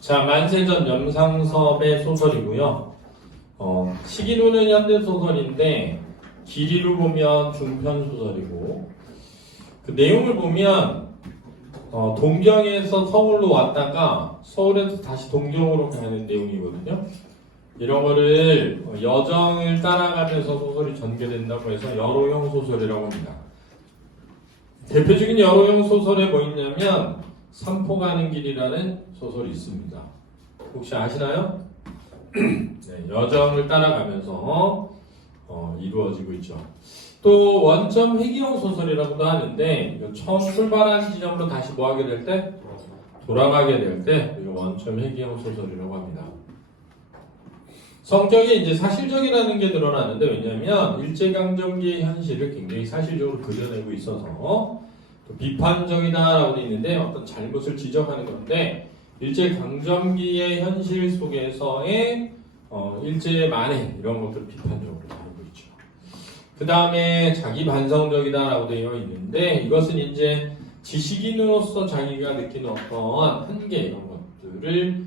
자, 만세전 염상섭의 소설이고요. 시기로는 현대소설인데 길이로 보면 중편소설이고 그 내용을 보면 동경에서 서울로 왔다가 서울에서 다시 동경으로 가는 내용이거든요. 이런 거를 여정을 따라가면서 소설이 전개된다고 해서 여로형 소설이라고 합니다. 대표적인 여로형 소설에 뭐 있냐면 삼포 가는 길이라는 소설이 있습니다. 혹시 아시나요? 네, 여정을 따라가면서 이루어지고 있죠. 또 원점 회귀형 소설이라고도 하는데 처음 출발한 지점으로 다시 뭐 하게 될 때? 돌아가게 될 때 이거 원점 회귀형 소설이라고 합니다. 성격이 이제 사실적이라는 게 드러나는데 왜냐하면 일제강점기의 현실을 굉장히 사실적으로 그려내고 있어서 또 비판적이다라고 되어 있는데 어떤 잘못을 지적하는 건데 일제강점기의 현실 속에서의 일제의 만행 이런 것들을 비판적으로 다루고 있죠. 그 다음에 자기 반성적이다라고 되어 있는데 이것은 이제 지식인으로서 자기가 느끼는 어떤 한계 이런 것들을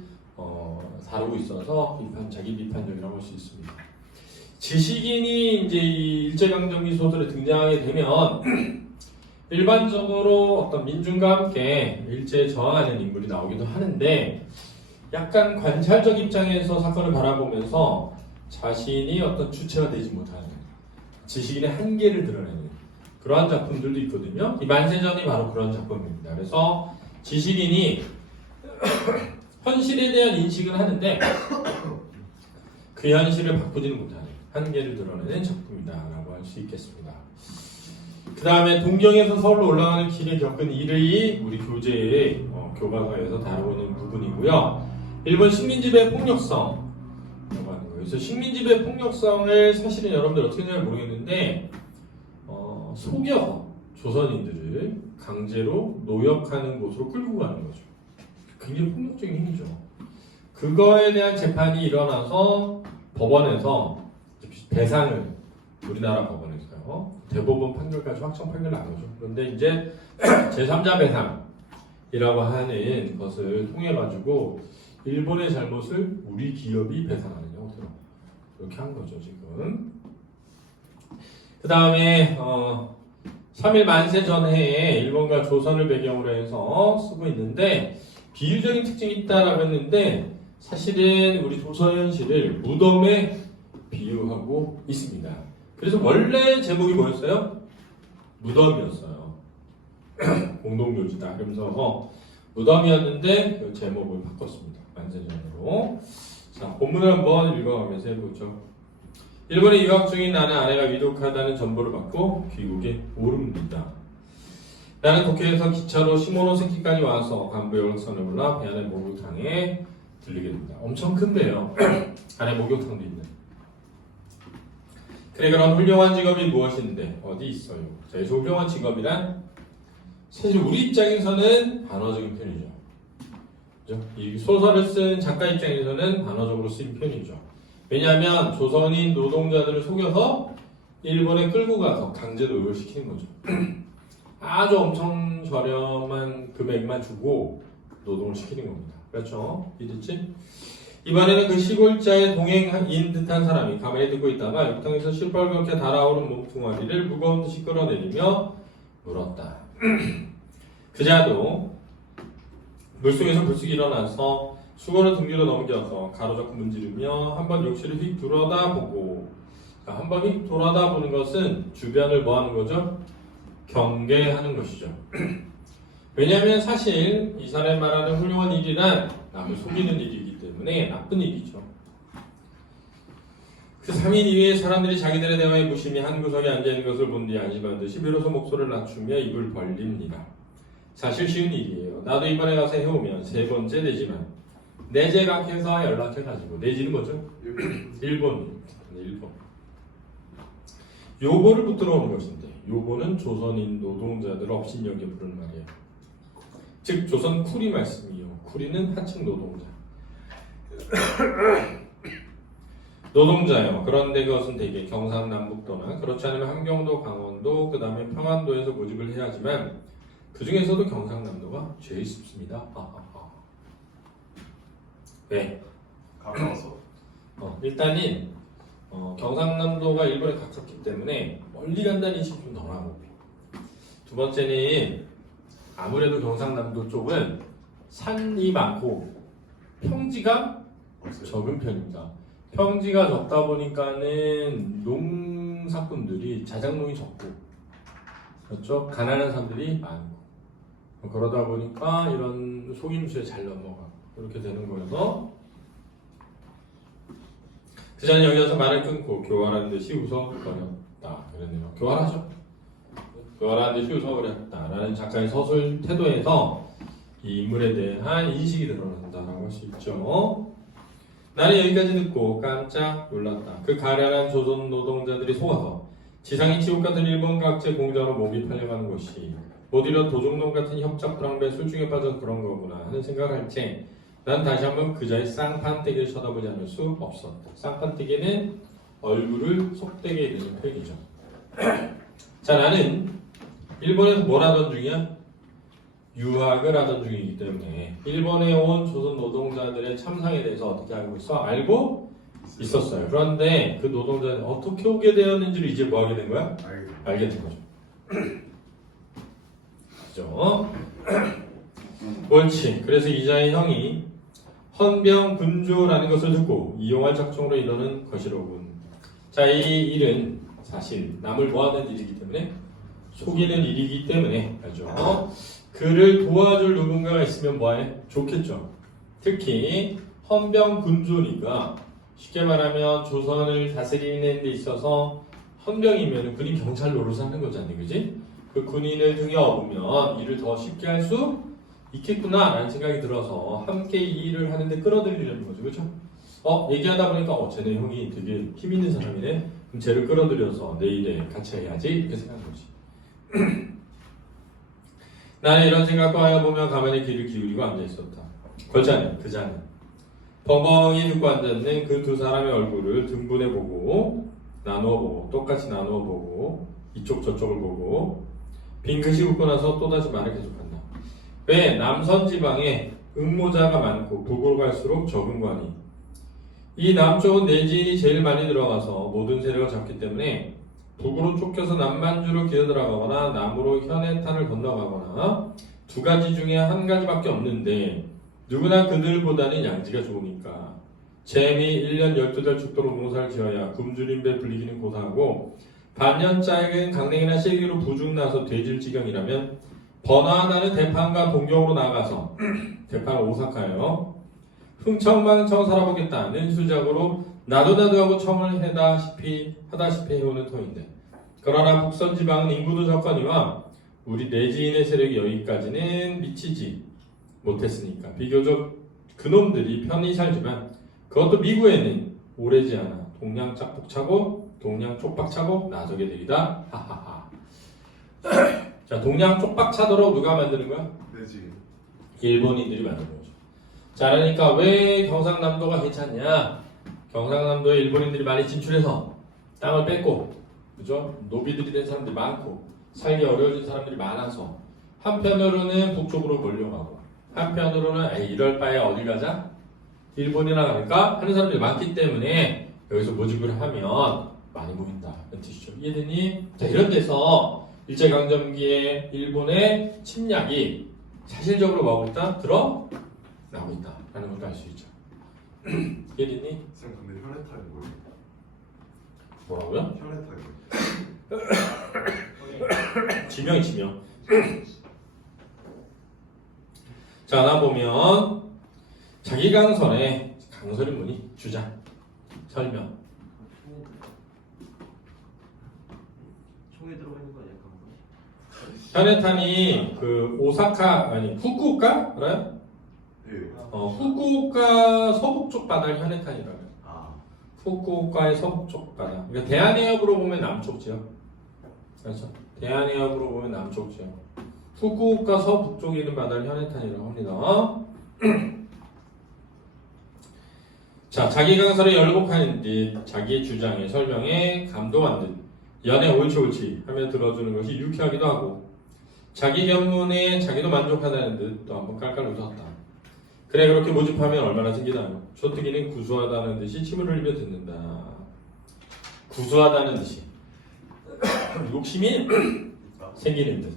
다루고 있어서 자기 비판적이라고 할 수 있습니다. 지식인이 이제 이 일제강점기 소설에 등장하게 되면 일반적으로 어떤 민중과 함께 일제에 저항하는 인물이 나오기도 하는데 약간 관찰적 입장에서 사건을 바라보면서 자신이 어떤 주체가 되지 못하는 지식인의 한계를 드러내는 그러한 작품들도 있거든요. 이 만세전이 바로 그런 작품입니다. 그래서 지식인이 현실에 대한 인식은 하는데 그 현실을 바꾸지는 못하는 한계를 드러내는 작품이다라고 할 수 있겠습니다. 그 다음에 동경에서 서울로 올라가는 길에 겪은 일을 우리 교재의 교과서에서 다루고 있는 부분이고요. 일본 식민지배 폭력성이라고 하는 거예요. 그래서 식민지배 폭력성을 사실은 여러분들 어떻게 생각할지 모르겠는데 속여 조선인들을 강제로 노역하는 곳으로 끌고 가는 거죠. 굉장히 폭력적인 행위죠. 그거에 대한 재판이 일어나서 법원에서 배상을 우리나라 법원에서요. 대법원 판결까지 확정 판결을 난 거죠. 그런데 이제 제3자 배상이라고 하는 것을 통해 가지고 일본의 잘못을 우리 기업이 배상하는 형태로 이렇게 한 거죠 지금. 그 다음에 3일 만세 전해에 일본과 조선을 배경으로 해서 쓰고 있는데 비유적인 특징이 있다라고 했는데 사실은 우리 조선 현실을 무덤에 비유하고 있습니다. 그래서 원래 제목이 뭐였어요? 무덤이었어요. 공동묘지다. 그러면서 무덤이었는데 그 제목을 바꿨습니다. 만세전으로. 자, 본문을 한번 읽어가면서 해보죠. 일본에 유학 중인 나는 아내가 위독하다는 정보를 받고 귀국에 오릅니다. 나는 도쿄에서 기차로 시모노세키까지 와서 간부역선을 올라 배 안의 목욕탕에 들리게 됩니다. 엄청 큰 배요. 안에 목욕탕도 있는. 그래 그럼 훌륭한 직업이 무엇인데 어디 있어요? 자, 여기서 훌륭한 직업이란 사실 우리 입장에서는 반어적인 편이죠. 그죠? 이 소설을 쓴 작가 입장에서는 반어적으로 쓰인 편이죠. 왜냐하면 조선인 노동자들을 속여서 일본에 끌고 가서 강제 노역을 시키는 거죠. 아주 엄청 저렴한 금액만 주고 노동을 시키는 겁니다. 그렇죠? 이해됐지? 이번에는 그 시골자의 동행인 듯한 사람이 가만히 듣고 있다가 육탕에서 시뻘겋게 달아오른 몸뚱아리를 무거운 듯이 끌어내리며 물었다. 그자도 물속에서 불쑥 일어나서 수건을 등 뒤로 넘겨서 가로잡고 문지르며 한번 욕실을 휙 들여다보고 한번 휙 돌아다보는 것은 주변을 뭐 하는 거죠? 경계하는 것이죠. 왜냐하면 사실 이 사람이 말하는 훌륭한 일이란 남을 속이는 일이기 때문에 나쁜 일이죠. 그 3일 이후에 사람들이 자기들의 대화에 무심히 한 구석에 앉아있는 것을 본 뒤 안심하듯이 비로소 목소리를 낮추며 입을 벌립니다. 사실 쉬운 일이에요. 나도 이번에 가서 해오면 3번째 되지만 내재각해서 연락해가지고 내지는 뭐죠? 일본. 요보를 붙들어 오는 것인데 요보는 조선인 노동자들 업신여겨 부르는 말이에요. 즉 조선 쿠리 말씀이요. 쿠리는 하층 노동자. 노동자요. 그런데 그것은 대개 경상남북도나 그렇지 않으면 함경도, 강원도, 그 다음에 평안도에서 모집을 해야 하지만 그 중에서도 경상남도가 제일 쉽습니다. 왜? 가까워서. 일단은 경상남도가 일본에 가깝기 때문에 멀리 간다는 인식이 좀 덜하고, 두 번째는 아무래도 경상남도 쪽은 산이 많고 평지가 없어요. 적은 편입니다. 평지가 적다 보니까는 농사꾼들이 자작농이 적고, 그렇죠? 가난한 사람들이 많고, 그러다 보니까 이런 속임수에 잘 넘어가 이렇게 되는 거여서, 그자는 여기 와서 말을 끊고 교활한 듯이 웃어버렸다 그랬네요. 교활하죠. 교활한 듯이 웃어버렸다라는 작가의 서술 태도에서 이 인물에 대한 인식이 드러난다라고 할 수 있죠. 나는 여기까지 듣고 깜짝 놀랐다. 그 가련한 조선 노동자들이 속아서 지상의 지옥 같은 일본 각지 공장으로 몸이 팔려가는 것이 못 이런 도둑놈 같은 협작 불황배 술중에 빠져서 그런 거구나 하는 생각을 할 때 난 다시 한번 그자의 쌍판떼기를 쳐다보지 않을 수 없었다. 쌍판떼기는 얼굴을 속되게 이르는 표현이죠. 자, 나는 일본에서 뭘 하던 중이야? 유학을 하던 중이기 때문에 일본에 온 조선 노동자들의 참상에 대해서 어떻게 알고 있어? 알고 있었어요. 그런데 그 노동자들이 어떻게 오게 되었는지를 이제 뭐 하게 된 거야? 알게 된 거죠. 그죠? 옳지. 그래서 이자의 형이 헌병군조라는 것을 듣고 이용할 작정으로 이러는 것이로군. 자, 이 일은 사실 남을 모아낸 일이기 때문에 속이는 일이기 때문에 알죠? 그를 도와줄 누군가가 있으면 뭐해? 좋겠죠. 특히 헌병군조니까 쉽게 말하면 조선을 다스리는 데 있어서 헌병이면 군인 경찰 노릇을 하는 거잖아요. 그지? 그 군인을 등에 업으면 일을 더 쉽게 할 수 있겠구나 라는 생각이 들어서 함께 이 일을 하는데 끌어들이려는 거죠. 그렇죠? 얘기하다 보니까 쟤네 형이 되게 힘 있는 사람이네. 그럼 쟤를 끌어들여서 내 일에 같이 해야지 이렇게 생각한 거지. 나는 이런 생각과 하여 보며 가만히 귀를 기울이고 앉아있었다. 그자는 벙벙이 듣고 앉아있는 그 두 사람의 얼굴을 등분해보고 나누어보고 똑같이 나누어보고 이쪽 저쪽을 보고 빙긋이 웃고 나서 또다시 말을 계속한다. 왜 남선지방에 응모자가 많고 북으로 갈수록 적은 관이 이 남쪽은 내지인이 제일 많이 들어가서 모든 세력을 잡기 때문에 북으로 쫓겨서 남만주로 기어들어가거나 남으로 현해탄을 건너가거나 두 가지 중에 한 가지밖에 없는데 누구나 그들보다는 양지가 좋으니까 잼이 1년 12달 죽도록 농사를 지어야 굶주림배 불리기는 고사하고 반년 짧은 강냉이나 실기로 부죽나서 돼질 지경이라면 번화하나는 대판과 동경으로 나가서 대판은 오사카예요. 흥청망청 살아보겠다는 수작으로 나도 하고 청을 하다시피 해오는 터인데 그러나 북선 지방은 인구도 적거니와 우리 내지인의 세력이 여기까지는 미치지 못했으니까 비교적 그놈들이 편히 살지만 그것도 미국에는 오래지 않아 동양 짝복 차고 동양 쪽박 차고 나서게 되리다. 하하하. 자, 동양 쪽박 차도록 누가 만드는 거야? 내지. 일본인들이 만드는 거죠. 자, 그러니까 왜 경상남도가 괜찮냐? 경상남도에 일본인들이 많이 진출해서 땅을 뺏고, 그죠? 노비들이 된 사람들이 많고, 살기 어려워진 사람들이 많아서, 한편으로는 북쪽으로 몰려가고, 한편으로는 이럴 바에 어디 가자? 일본이나 갈까? 하는 사람들이 많기 때문에 여기서 모집을 하면 많이 모인다. 이런 뜻이죠. 이해되니? 자, 이런 데서 일제강점기에 일본의 침략이 사실적으로 뭐하고 있다? 드러나고 있다. 라는 것도 알 수 있죠. 이해되니? 쌤 근데 혈액타임 뭐예요? 뭐라고요? 혈액타임. 지명. 자, 하나 보면 자기강선의 강설이 뭐니? 주장, 설명. 총에 들어가 있는 거 아니야? 현해탄이 그 오사카 아니 후쿠오카 알아요? 네. 후쿠오카 서북쪽 바다를 현해탄이라고 해요. 아. 후쿠오카의 서북쪽 바다. 그러니까 대한해협으로 보면 남쪽 지역. 그렇죠? 대한해협으로 보면 남쪽 지역. 후쿠오카 서북쪽에 있는 바다를 현해탄이라고 합니다. 자, 자기 강설에 열복하는 듯 자기의 주장에 설명에 감동한 듯 연애 옳지 하며 들어주는 것이 유쾌하기도 하고 자기 견문에 자기도 만족하다는 듯 또 한번 깔깔 웃었다. 그래 그렇게 모집하면 얼마나 생기나요? 초특기는 구수하다는 듯이 침을 흘리며 듣는다. 구수하다는 듯이 욕심이 생기는 듯.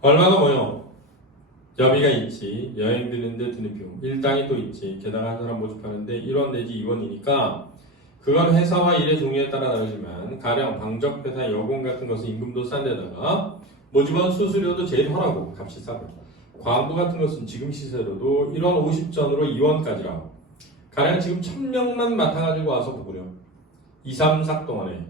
얼마나 뭐요? 여비가 있지. 여행 드는데 드는 비용. 일당이 또 있지. 게다가 한 사람 모집하는데 1원 내지 2원이니까 그건 회사와 일의 종류에 따라 다르지만 가령 방적회사 여공 같은 것은 임금도 싼 데다가 모집원 수수료도 제일 헐하고 값이 싸고 광부 같은 것은 지금 시세로도 1원 50전으로 2원까지라고 가령 지금 1000명만 맡아가지고 와서 보구려 2, 3, 4 동안에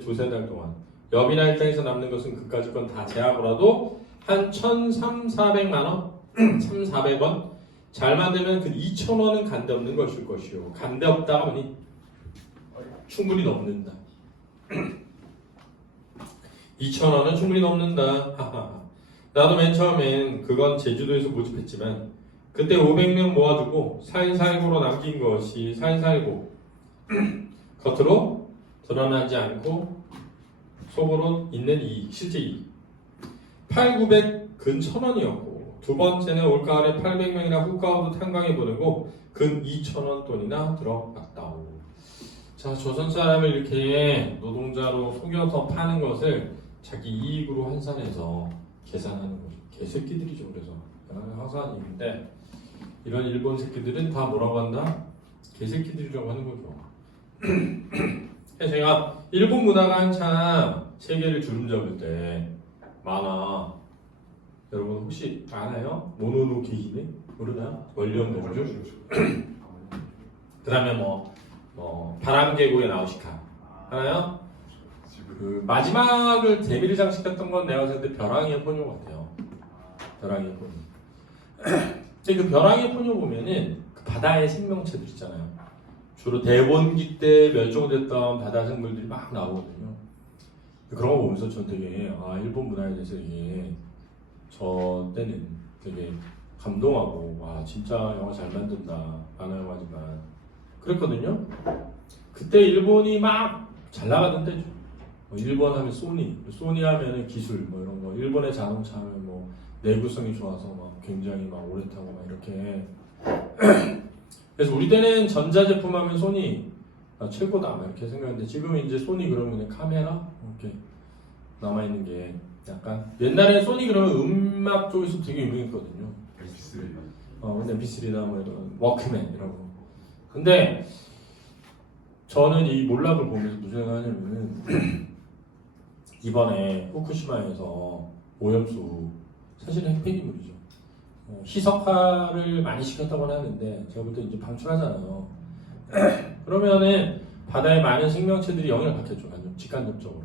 두세 달 동안 여비나 일당에서 남는 것은 그까짓 건 다 제하고라도 한 1,300~400만 원? 1,400원? 잘만 되면 그 2,000원은 간데 없는 것일 것이요. 간데 없다 보니 충분히 넘는다. 2,000원은 충분히 넘는다. 나도 맨 처음엔 그건 제주도에서 모집했지만 그때 500명 모아두고 4.149로 남긴 것이 4.149 겉으로 드러나지 않고 속으로 있는 이익, 실제 이익 8,900 근 1,000원이었고 두 번째는 올가을에 800명이나 훅가우드 탄광에 보내고 근 2,000원 돈이나 들어갔다오. 자, 조선 사람을 이렇게 노동자로 속여서 파는 것을 자기 이익으로 환산해서 계산하는 거죠. 개새끼들이죠. 그래서 항상 얘기인데 이런 일본 새끼들은 다 뭐라고 한다? 개새끼들이라고 하는 거죠. 제가 일본 문화가 한참 세계를 주름잡을 때 만화 여러분 혹시 아나요? 모노노케 히메? 모르나요? 원령 뭐죠? 그 다음에 바람계곡의 나우시카 하나요? 그 마지막을 데뷔를 장식했던 건 내가 봤을 때 벼랑이의 포뇨 같아요. 벼랑이의 포뇨. 근데 그 벼랑이의 포뇨 보면은 그 바다의 생명체들 있잖아요. 주로 대본기 때 멸종됐던 바다 생물들이 막 나오거든요. 그런 거 보면서 전 되게 일본 문화에 대해서 이게 저 때는 되게 감동하고 와 진짜 영화 잘 만든다 만화 영화지만 그랬거든요. 그때 일본이 막 잘 나가던 때죠. 일본 하면 소니 하면은 기술 이런 거 일본의 자동차 하면 내구성이 좋아서 막 굉장히 막 오래 타고 막 이렇게 그래서 우리 때는 전자제품 하면 소니 최고다 막 이렇게 생각했는데 지금은 이제 소니 그러면 카메라 이렇게 남아있는 게 약간 옛날에 소니 그러면 음악 쪽에서 되게 유명했거든요. MP3 MP3나 이런 워크맨 이런 거. 근데 저는 이 몰락을 보면서 무슨 생각하냐면은 이번에 후쿠시마에서 오염수 사실은 핵폐기물이죠. 희석화를 많이 시켰다고 하는데 제가 볼 때 이제 방출하잖아요. 그러면은 바다에 많은 생명체들이 영향을 받겠죠. 직간접적으로.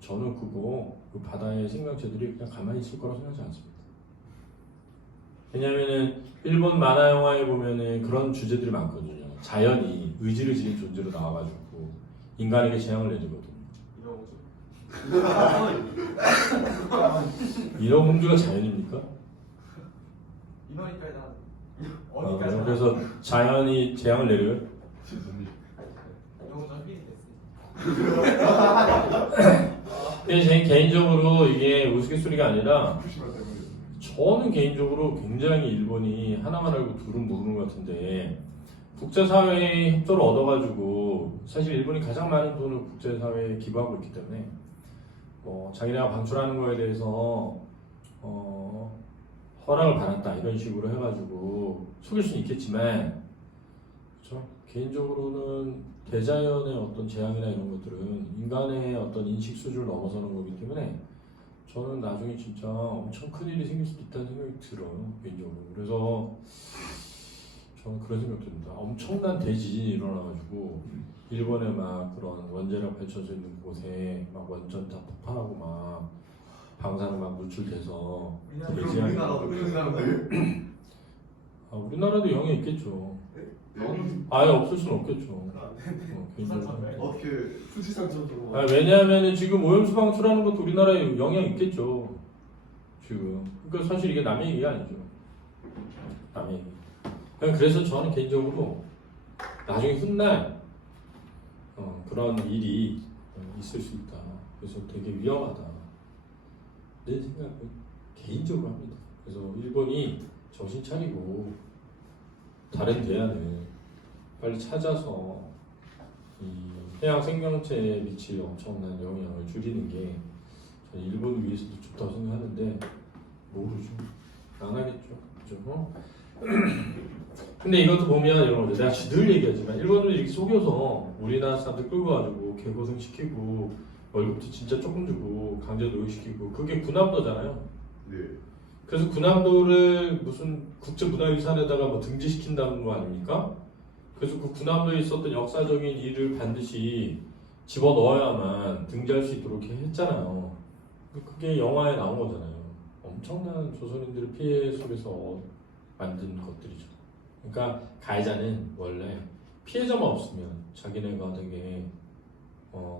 저는 그 바다의 생명체들이 그냥 가만히 있을 거라고 생각하지 않습니다. 왜냐면은 일본 만화 영화에 보면은 그런 주제들이 많거든요. 자연이 의지를 지닌 존재로 나와가지고 인간에게 재앙을 내리거든요. 인어공주가 자연입니까? 인어니까 어디까지 그래서 자연이 재앙을 내려요? 너무 좀 힐이 근데 제 개인적으로 이게 우스갯소리가 아니라 후쿠시마 때문에 저는 개인적으로 굉장히 일본이 하나만 알고 둘은 모르는 것 같은데 국제사회의 협조를 얻어가지고 사실 일본이 가장 많은 돈을 국제사회에 기부하고 있기 때문에 자기네가 방출하는 거에 대해서 허락을 받았다 이런 식으로 해가지고 속일 수는 있겠지만 그렇죠? 개인적으로는 대자연의 어떤 재앙이나 이런 것들은 인간의 어떤 인식 수준을 넘어서는 거기 때문에 저는 나중에 진짜 엄청 큰 일이 생길 수도 있다는 생각이 들어요 개인적으로. 그래서 저는 그런 생각 듭니다. 엄청난 대지진이 일어나가지고 일본에 막 그런 원자력 발전소 있는 곳에 막 원전 다 폭발하고 막 방사능 막 노출돼서 대지진이 우리나라도 영향 있겠죠. 아예 없을 수는 없겠죠. 개인적으로. 어떻게 후지산 정도로 왜냐하면 지금 오염수 방출하는 것도 우리나라에 영향 있겠죠. 지금. 그러니까 사실 이게 남의 얘기가 아니죠. 남의 얘기. 그래서 저는 개인적으로 나중에 훗날 그런 일이 있을 수 있다. 그래서 되게 위험하다. 내 생각은 개인적으로 합니다. 그래서 일본이 정신 차리고 다른 대안을 빨리 찾아서 이 해양 생명체에 미칠 엄청난 영향을 줄이는 게 저는 일본을 위해서도 좋다고 생각하는데 모르죠. 안 하겠죠. 그죠? 근데 이것도 보면 이런 거죠. 내가 늘 얘기하지만 일본을 이렇게 속여서 우리나라 사람들 끌고 가지고 개고생시키고 월급도 진짜 조금 주고 강제 노역시키고 그게 군함도잖아요. 네. 그래서 군함도를 무슨 국제문화유산에다가 뭐 등재시킨다는 거 아닙니까? 그래서 그 군함도에 있었던 역사적인 일을 반드시 집어넣어야만 등재할 수 있도록 이렇게 했잖아요. 그게 영화에 나온 거잖아요. 엄청난 조선인들의 피해 속에서 만든 것들이죠. 그러니까 가해자는 원래 피해자만 없으면 자기네가 되게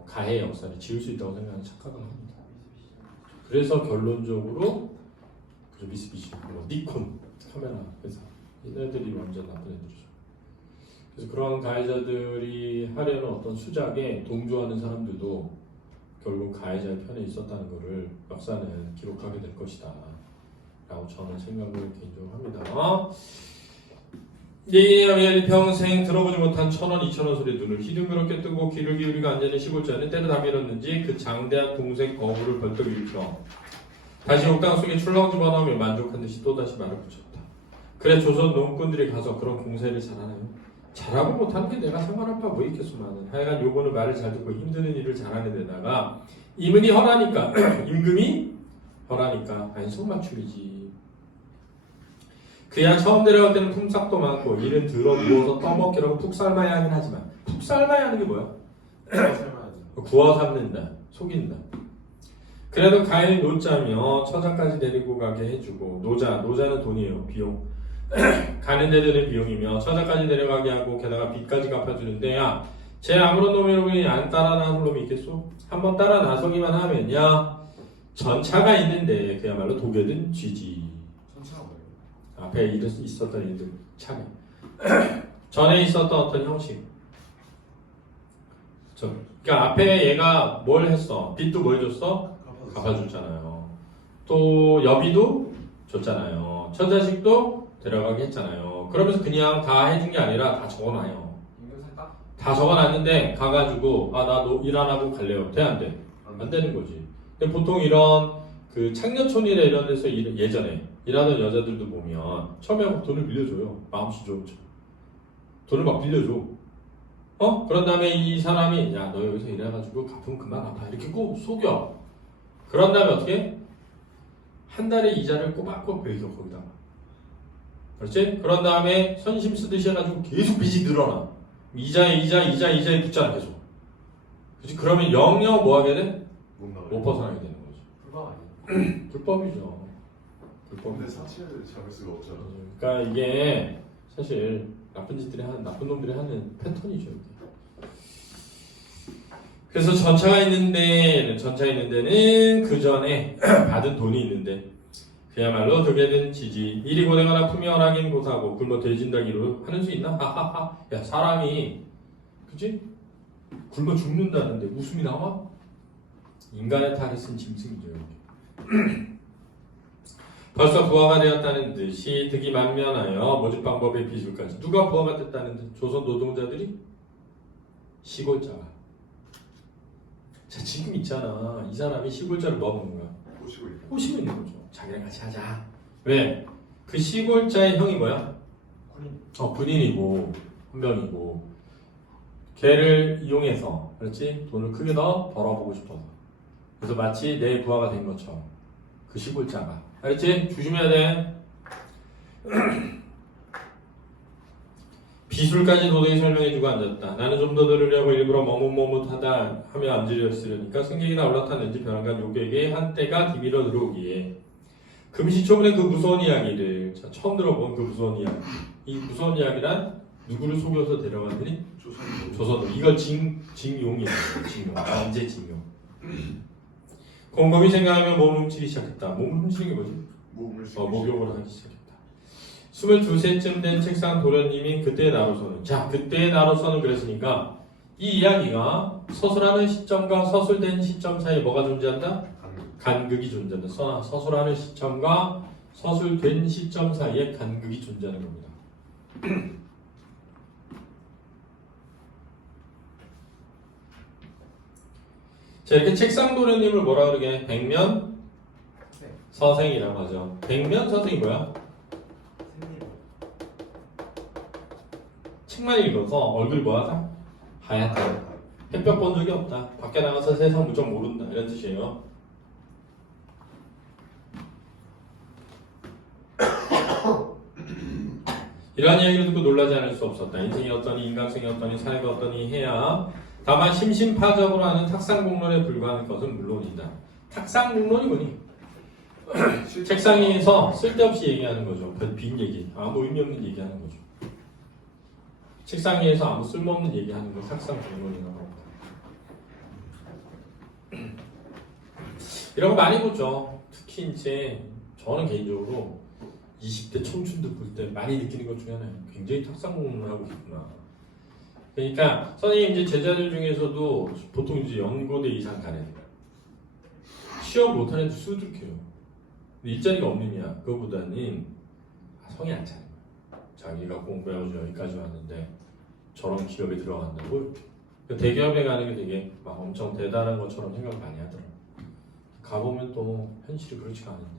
가해 역사를 지을 수 있다고 생각하는 착각을 합니다. 그래서 결론적으로 미쓰비시, 니콘 카메라 회사 얘네들이 완전 나쁜 애들이죠. 그래서 그런 가해자들이 하려는 어떤 수작에 동조하는 사람들도 결국 가해자의 편에 있었다는 것을 역사는 기록하게 될 것이다 라고 저는 생각을 개인적으로 합니다. 예의 평생 들어보지 못한 1,000원, 2,000원 소리 눈을 희둥그렇게 뜨고 귀를 기울이고 앉아있는 시골자는 때를 다 밀었는지 그 장대한 동색 거울을 벌떡 일으켜 다시 옥당 속에 출렁 집어넣으며 만족한 듯이 또다시 말을 붙였다. 그래 조선 농꾼들이 가서 그런 공세를 잘하나요? 잘하고 못하는 게 내가 상관할 바 뭐 있겠소만은. 하여간 요거는 말을 잘 듣고 힘드는 일을 잘하는 데다가 임은이 허라니까 임금이 허라니까 안성맞춤이지. 그야 처음 내려갈 때는 품삯도 많고 일은 들어 누워서 떠먹기라고 푹 삶아야 하긴 하지만 푹 삶아야 하는 게 뭐야? 구워 삶는다, 속인다. 그래도 가인이 노자며 처자까지 데리고 가게 해주고 노자는 돈이에요. 비용. 가는 데 드는 비용이며 처자까지 데려가게 하고 게다가 빚까지 갚아주는데 쟤 아무런 놈이 안 따라 나설 놈이 있겠소? 한번 따라 나서기만 하면 전차가 있는데 그야말로 독에든 쥐지. 전체가 뭐예요? 앞에 있었던 일들 차례 전에 있었던 어떤 형식 그러니까 앞에 얘가 뭘 했어? 빚도 뭘 줬어? 갚아줬잖아요. 또 여비도 줬잖아요. 처자식도 데려가게 했잖아요. 그러면서 그냥 다 해준 게 아니라 다 적어놔요. 다 적어놨는데 가가지고 나 너 일 안 하고 갈래요. 돼? 안 돼? 안 되는 거지. 근데 보통 이런 그 창녀촌이나 이런 데서 예전에 일하던 여자들도 보면 처음에 돈을 빌려줘요. 마음씨 좋은 척. 돈을 막 빌려줘. 그런 다음에 이 사람이 너 여기서 일해가지고 갚으면 그만 갚아. 이렇게 꼭 속여. 그런 다음에 어떻게? 한 달에 이자를 꼬박꼬박 매겨 거기다가. 그렇지? 그런 다음에 선심 쓰듯이 해가지고 계속 빚이 늘어나. 이자에 붙잖아 계속. 그렇지? 그러면 영영 뭐 하게 돼? 못 벗어나게 되는 거지. 불법 아니에요? 불법이죠. 근데 사치를 잡을 수가 없잖아. 그러니까 이게 사실 나쁜 놈들이 하는 패턴이죠. 이게. 그래서 전차가 있는 데는 그 전에 받은 돈이 있는데 그야말로 덕에든 지지. 일이 고되거나 품이 허락인 고사하고 굶어 돼진다기로 하는 수 있나? 하하하. 야 사람이 그치? 굶어 죽는다는데 웃음이 나와? 인간의 탈이 쓴 짐승이죠. 벌써 부하가 되었다는 듯이 득이 만면하여 모집 방법의 비술까지. 누가 부하가 됐다는 듯? 조선 노동자들이? 시골자가. 자 지금 있잖아. 이 사람이 시골자를 뭐 하는 거야? 꼬시고 있는 거죠. 자기랑 같이 하자. 왜? 그 시골자의 형이 뭐야? 군인. 군인이고 헌병이고 걔를 이용해서 그렇지? 돈을 크게 더 벌어보고 싶어서. 그래서 마치 내 부하가 된 것처럼 그 시골자가. 알았지? 조심해야 돼. 비술까지 도덕이 설명해주고 앉았다. 나는 좀 더 들으려고 일부러 머뭇머뭇하다 하며 앉으려으려니까 승객이나 올라탔는지 벼랑간 요괴에게 한때가 기밀어 들어오기에 금시초문의 그 무서운 이야기를 처음 들어본 그 무서운 이야기. 이 무서운 이야기란 누구를 속여서 데려가더니 조선으로. 이걸 징용이야. 징용. 언제 징용. 곰곰이 생각하며 몸을 훔치기 시작했다. 몸을 훔치는 게 뭐지? 목욕을 하기 시작했다. 22세쯤 된 책상 도련님이 그때의 나로서는 그때의 나로서는 그랬으니까 이 이야기가 서술하는 시점과 서술된 시점 사이에 뭐가 존재한다? 간극이 존재한다. 서술하는 시점과 서술된 시점 사이에 간극이 존재하는 겁니다. 자, 이렇게 책상 도련님을 뭐라 그러게? 백면 서생이라고 하죠. 백면 서생이 뭐야? 책만 읽어서 얼굴 뭐하다? 하얗다. 햇볕 본 적이 없다. 밖에 나가서 세상 무척 모른다. 이런 뜻이에요. 이러한 이야기를 듣고 놀라지 않을 수 없었다. 인생이 어떠니 인간성이 어떠니 사회가 어떠니 해야 다만 심심파적으로 하는 탁상공론에 불과한 것은 물론이다. 탁상공론이 뭐니? 책상에서 쓸데없이 얘기하는 거죠. 빈 얘기, 아무 의미 없는 얘기하는 거죠. 책상 위에서 아무 쓸모없는 얘기하는 거 탁상공론이라고 합니다. 이런 거 많이 보죠. 특히 이제 저는 개인적으로 20대 청춘들 볼 때 많이 느끼는 것 중에 하나예요. 굉장히 탁상공론을 하고 있구나. 그러니까 선생님 이제 제자들 중에서도 보통 이제 연고대 이상 가는 시험 못하는 애들 수두룩해요. 일자리가 없느냐 그거보다는 성이 안 차는 거야. 자기가 공부해서 여기까지 왔는데 저런 기업에 들어간다고 이렇게. 대기업에 가는 게 되게 막 엄청 대단한 것처럼 생각을 많이 하더라고요. 가보면 또 현실이 그렇지가 않은데.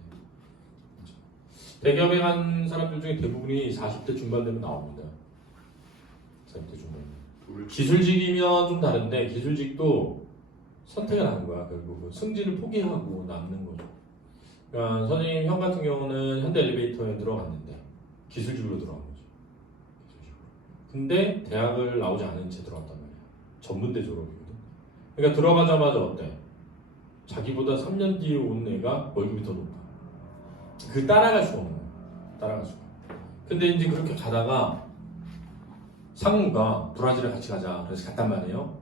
대기업에 간 사람들 중에 대부분이 40대 중반 되면 나옵니다. 40대 중반. 기술직이면 좀 다른데 기술직도 선택을 하는 거야. 결국은 승진을 포기하고 남는 거죠. 그러니까 선생님 형 같은 경우는 현대 엘리베이터에 들어갔는데 기술직으로 들어간 거죠. 기술직으로. 근데 대학을 나오지 않은 채 들어갔단 말이야. 전문대 졸업이거든. 그러니까 들어가자마자 어때? 자기보다 3년 뒤에 온 애가 월급이 더 높아. 그 따라갈 수가 없는 거야. 따라갈 수가. 근데 이제 그렇게 가다가 상무가 브라질에 같이 가자. 그래서 갔단 말이에요.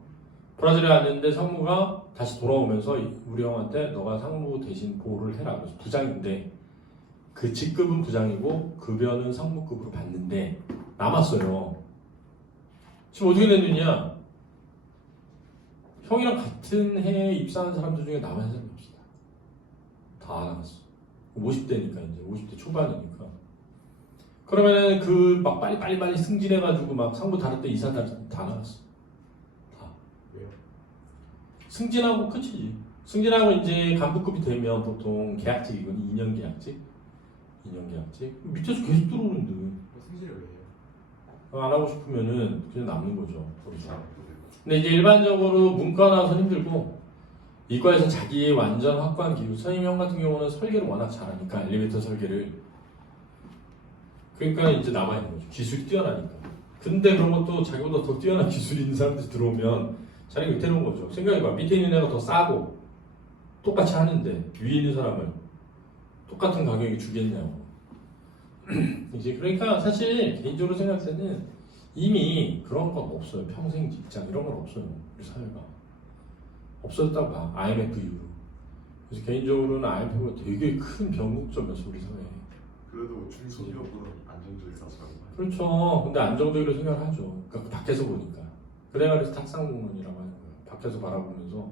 브라질에 갔는데 상무가 다시 돌아오면서 우리 형한테 너가 상무 대신 보호를 해라. 그래서 부장인데 그 직급은 부장이고 급여는 상무급으로 받는데 남았어요. 지금 어떻게 됐느냐? 형이랑 같은 해에 입사한 사람들 중에 남은 사람이 없어. 다 나갔어. 50대니까 이제 50대 초반이니까. 그러면은 그 막 빨리 승진해가지고 막 상부 다를 때 이사 다 나갔어. 다. 왜요? 승진하고 끝이지. 승진하고 이제 간부급이 되면 보통 계약직이거든. 2년 계약직. 2년 계약직. 밑에서 계속 들어오는데. 승진을 왜 해요? 안 하고 싶으면은 그냥 남는 거죠. 그렇죠. 근데 이제 일반적으로 문과 나와서 힘들고 이과에서 자기의 완전 확고한 기술. 선생님 형 같은 경우는 설계를 워낙 잘하니까 엘리베이터 설계를. 그러니까 이제 남아있는 거죠. 기술이 뛰어나니까. 근데 그런 것도 자기보다 더 뛰어난 기술이 있는 사람들이 들어오면 자기가 위태로운 거죠. 생각해봐. 밑에 있는 애가 더 싸고 똑같이 하는데 위에 있는 사람을 똑같은 가격에 주겠냐고. 이제 그러니까 사실 개인적으로 생각할 때는 이미 그런 건 없어요. 평생 직장 이런 건 없어요. 우리 사회가. 없었다고 봐. IMF 이후로. 그래서 개인적으로는 IMF가 되게 큰 변곡점이었어 우리 사회에. 그래도 중소기업보다 안정적이라서. 그렇죠. 근데 안정적으로 생각을 하죠. 그러니까 밖에서 보니까. 그래서 탁상공론이라고 하는 거예요. 밖에서 바라보면서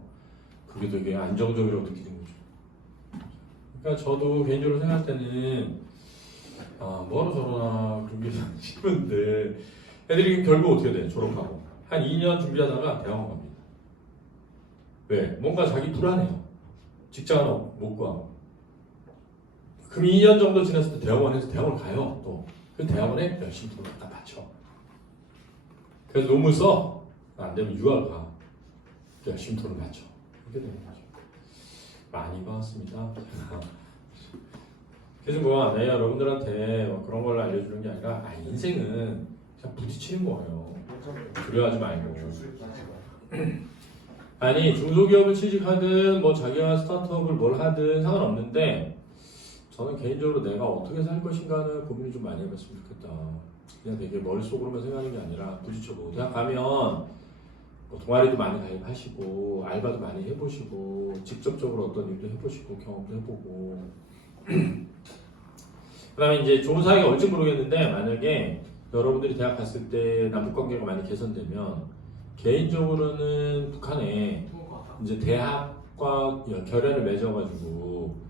그게 되게 안정적이라고 느끼는 거죠. 그러니까 저도 개인적으로 생각할 때는 뭐하러 저러나 그런 게 싶은데 애들이 결국 어떻게 돼? 졸업하고 한 2년 준비하다가 대학원 갑니다. 왜? 뭔가 자기 불안해요. 직장을 못 구하고. 그럼 2년 정도 지났을 때 대학원에서 대학원 가요. 또 그 대학원에 열심히 돈을 갖다 바쳐. 그래서 논문 써. 안 되면 유학 가. 열심히 돈을 바쳐. 그렇게 되는 거죠. 많이 봐왔습니다. 그래서 내가 여러분들한테 그런 걸 알려주는 게 아니라 인생은 그냥 부딪히는 거예요. 두려워하지 말고. 아니 중소기업을 취직하든 뭐 자기가 스타트업을 뭘 하든 상관없는데 저는 개인적으로 내가 어떻게 살 것인가는 고민을 좀 많이 해봤으면 좋겠다. 그냥 되게 머릿속으로만 생각하는 게 아니라 부딪혀보고 대학 가면 뭐 동아리도 많이 가입하시고 알바도 많이 해보시고 직접적으로 어떤 일도 해보시고 경험도 해보고 그 다음에 이제 좋은 사회가 올지 모르겠는데 만약에 여러분들이 대학 갔을 때 남북관계가 많이 개선되면 개인적으로는 북한에 이제 대학과 결연을 맺어가지고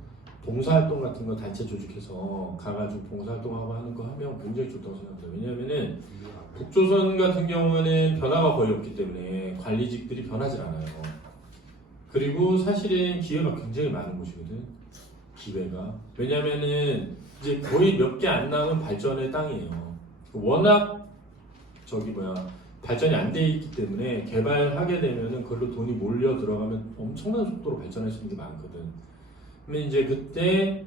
봉사활동 같은 거 단체 조직해서 가가지고 봉사활동하고 하는 거 하면 굉장히 좋다고 생각해요. 왜냐면은 북조선 같은 경우는 변화가 거의 없기 때문에 관리직들이 변하지 않아요. 그리고 사실은 기회가 굉장히 많은 곳이거든. 기회가. 왜냐면은 이제 거의 몇 개 안 남은 발전의 땅이에요. 워낙 발전이 안 돼 있기 때문에 개발하게 되면은 그걸로 돈이 몰려 들어가면 엄청난 속도로 발전할 수 있는 게 많거든. 그러면 이제 그때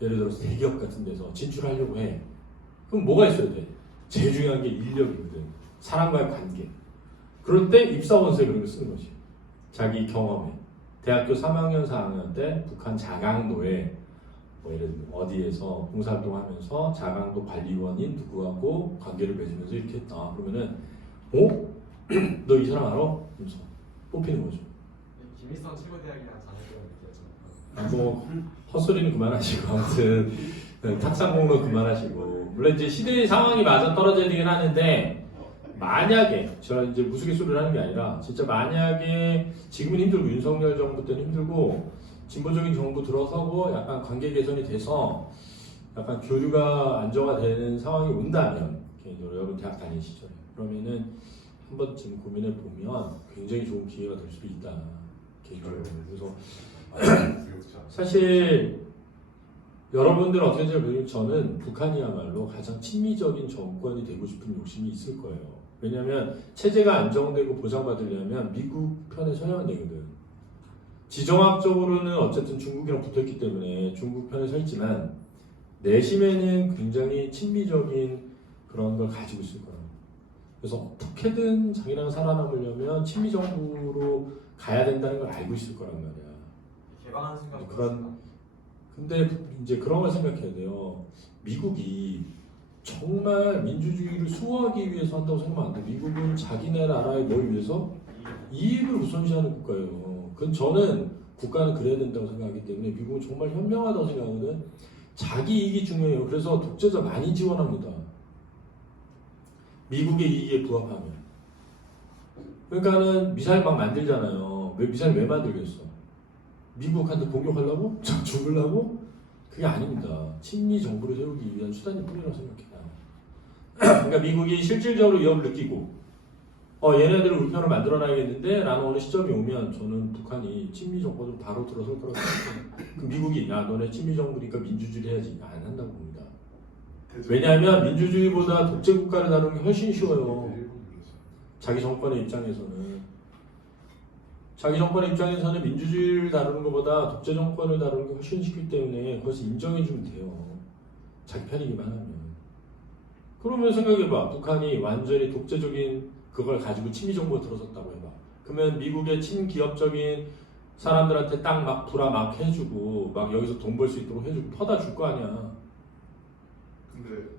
예를 들어서 대기업 같은 데서 진출하려고 해. 그럼 뭐가 있어야 돼? 제일 중요한 게 인력이거든. 사람과의 관계. 그럴 때 입사원서에 그런 거 쓰는 거지. 자기 경험에. 대학교 3학년, 4학년 때 북한 자강도에 뭐 예를 들면 어디에서 봉사활동하면서 자강도 관리원인 누구하고 관계를 맺으면서 이렇게 했다. 그러면은 너 이 사람 알아? 그러면서 뽑히는 거죠. 김일성 최고대학이랑 자녀들은 느껴져. 뭐 헛소리는 그만하시고 아무튼 탁상 공론 그만하시고 물론 이제 시대의 상황이 맞아 떨어져야 되긴 하는데 만약에 제가 이제 무스갯소리를 하는 게 아니라 진짜 만약에 지금은 힘들고 윤석열 정부 때는 힘들고 진보적인 정부 들어서고 약간 관계 개선이 돼서 약간 교류가 안정화되는 상황이 온다면 개인적으로 여러분 대학 다니는 시절에 그러면은 한 번쯤 고민해 보면 굉장히 좋은 기회가 될 수도 있다 개인적으로. 그래서 사실 여러분들 어떻게 생각하세요? 저는 북한이야말로 가장 친미적인 정권이 되고 싶은 욕심이 있을 거예요. 왜냐하면 체제가 안정되고 보장받으려면 미국 편에 서야만 되거든. 지정학적으로는 어쨌든 중국이랑 붙었기 때문에 중국 편에 서 있지만 내심에는 굉장히 친미적인 그런 걸 가지고 있을 거예요. 그래서 어떻게든 자기랑 살아남으려면 친미 정부로 가야 된다는 걸 알고 있을 거란 말이야. 개방하는 순간 근데 이제 그런 걸 생각해야 돼요. 미국이 정말 민주주의를 수호하기 위해서 한다고 생각하면 안 돼. 미국은 자기네 나라의 뭘 위해서 이익을 우선시하는 국가예요. 그건 저는 국가는 그래야 된다고 생각하기 때문에 미국은 정말 현명하다고 생각하거든. 자기 이익이 중요해요. 그래서 독재자 많이 지원합니다. 미국의 이익에 부합하면. 그러니까는 미사일 막 만들잖아요. 미사일 왜 만들겠어? 미국한테 공격하려고? 죽으려고? 그게 아닙니다. 친미 정부를 세우기 위한 수단일 뿐이라고 생각해요. 그러니까 미국이 실질적으로 위협을 느끼고 얘네들을 우리 편을 만들어놔야겠는데 라는 어느 시점이 오면 저는 북한이 친미 정권으로 바로 들어설 거라고 생각해요. 그 미국이 야 너네 친미 정부니까 민주주의 해야지 안 한다고 봅니다. 왜냐하면 민주주의보다 독재 국가를 다루는 게 훨씬 쉬워요. 자기 정권의 입장에서는 민주주의를 다루는 것보다 독재 정권을 다루는 게 훨씬 쉽기 때문에 그것을 인정해주면 돼요. 자기 편이기만 하면. 그러면 생각해봐. 북한이 완전히 독재적인 그걸 가지고 친미 정부가 들어섰다고 해봐. 그러면 미국의 친기업적인 사람들한테 땅 막 불화 막 해주고 막 여기서 돈 벌 수 있도록 해주고 퍼다 줄 거 아니야.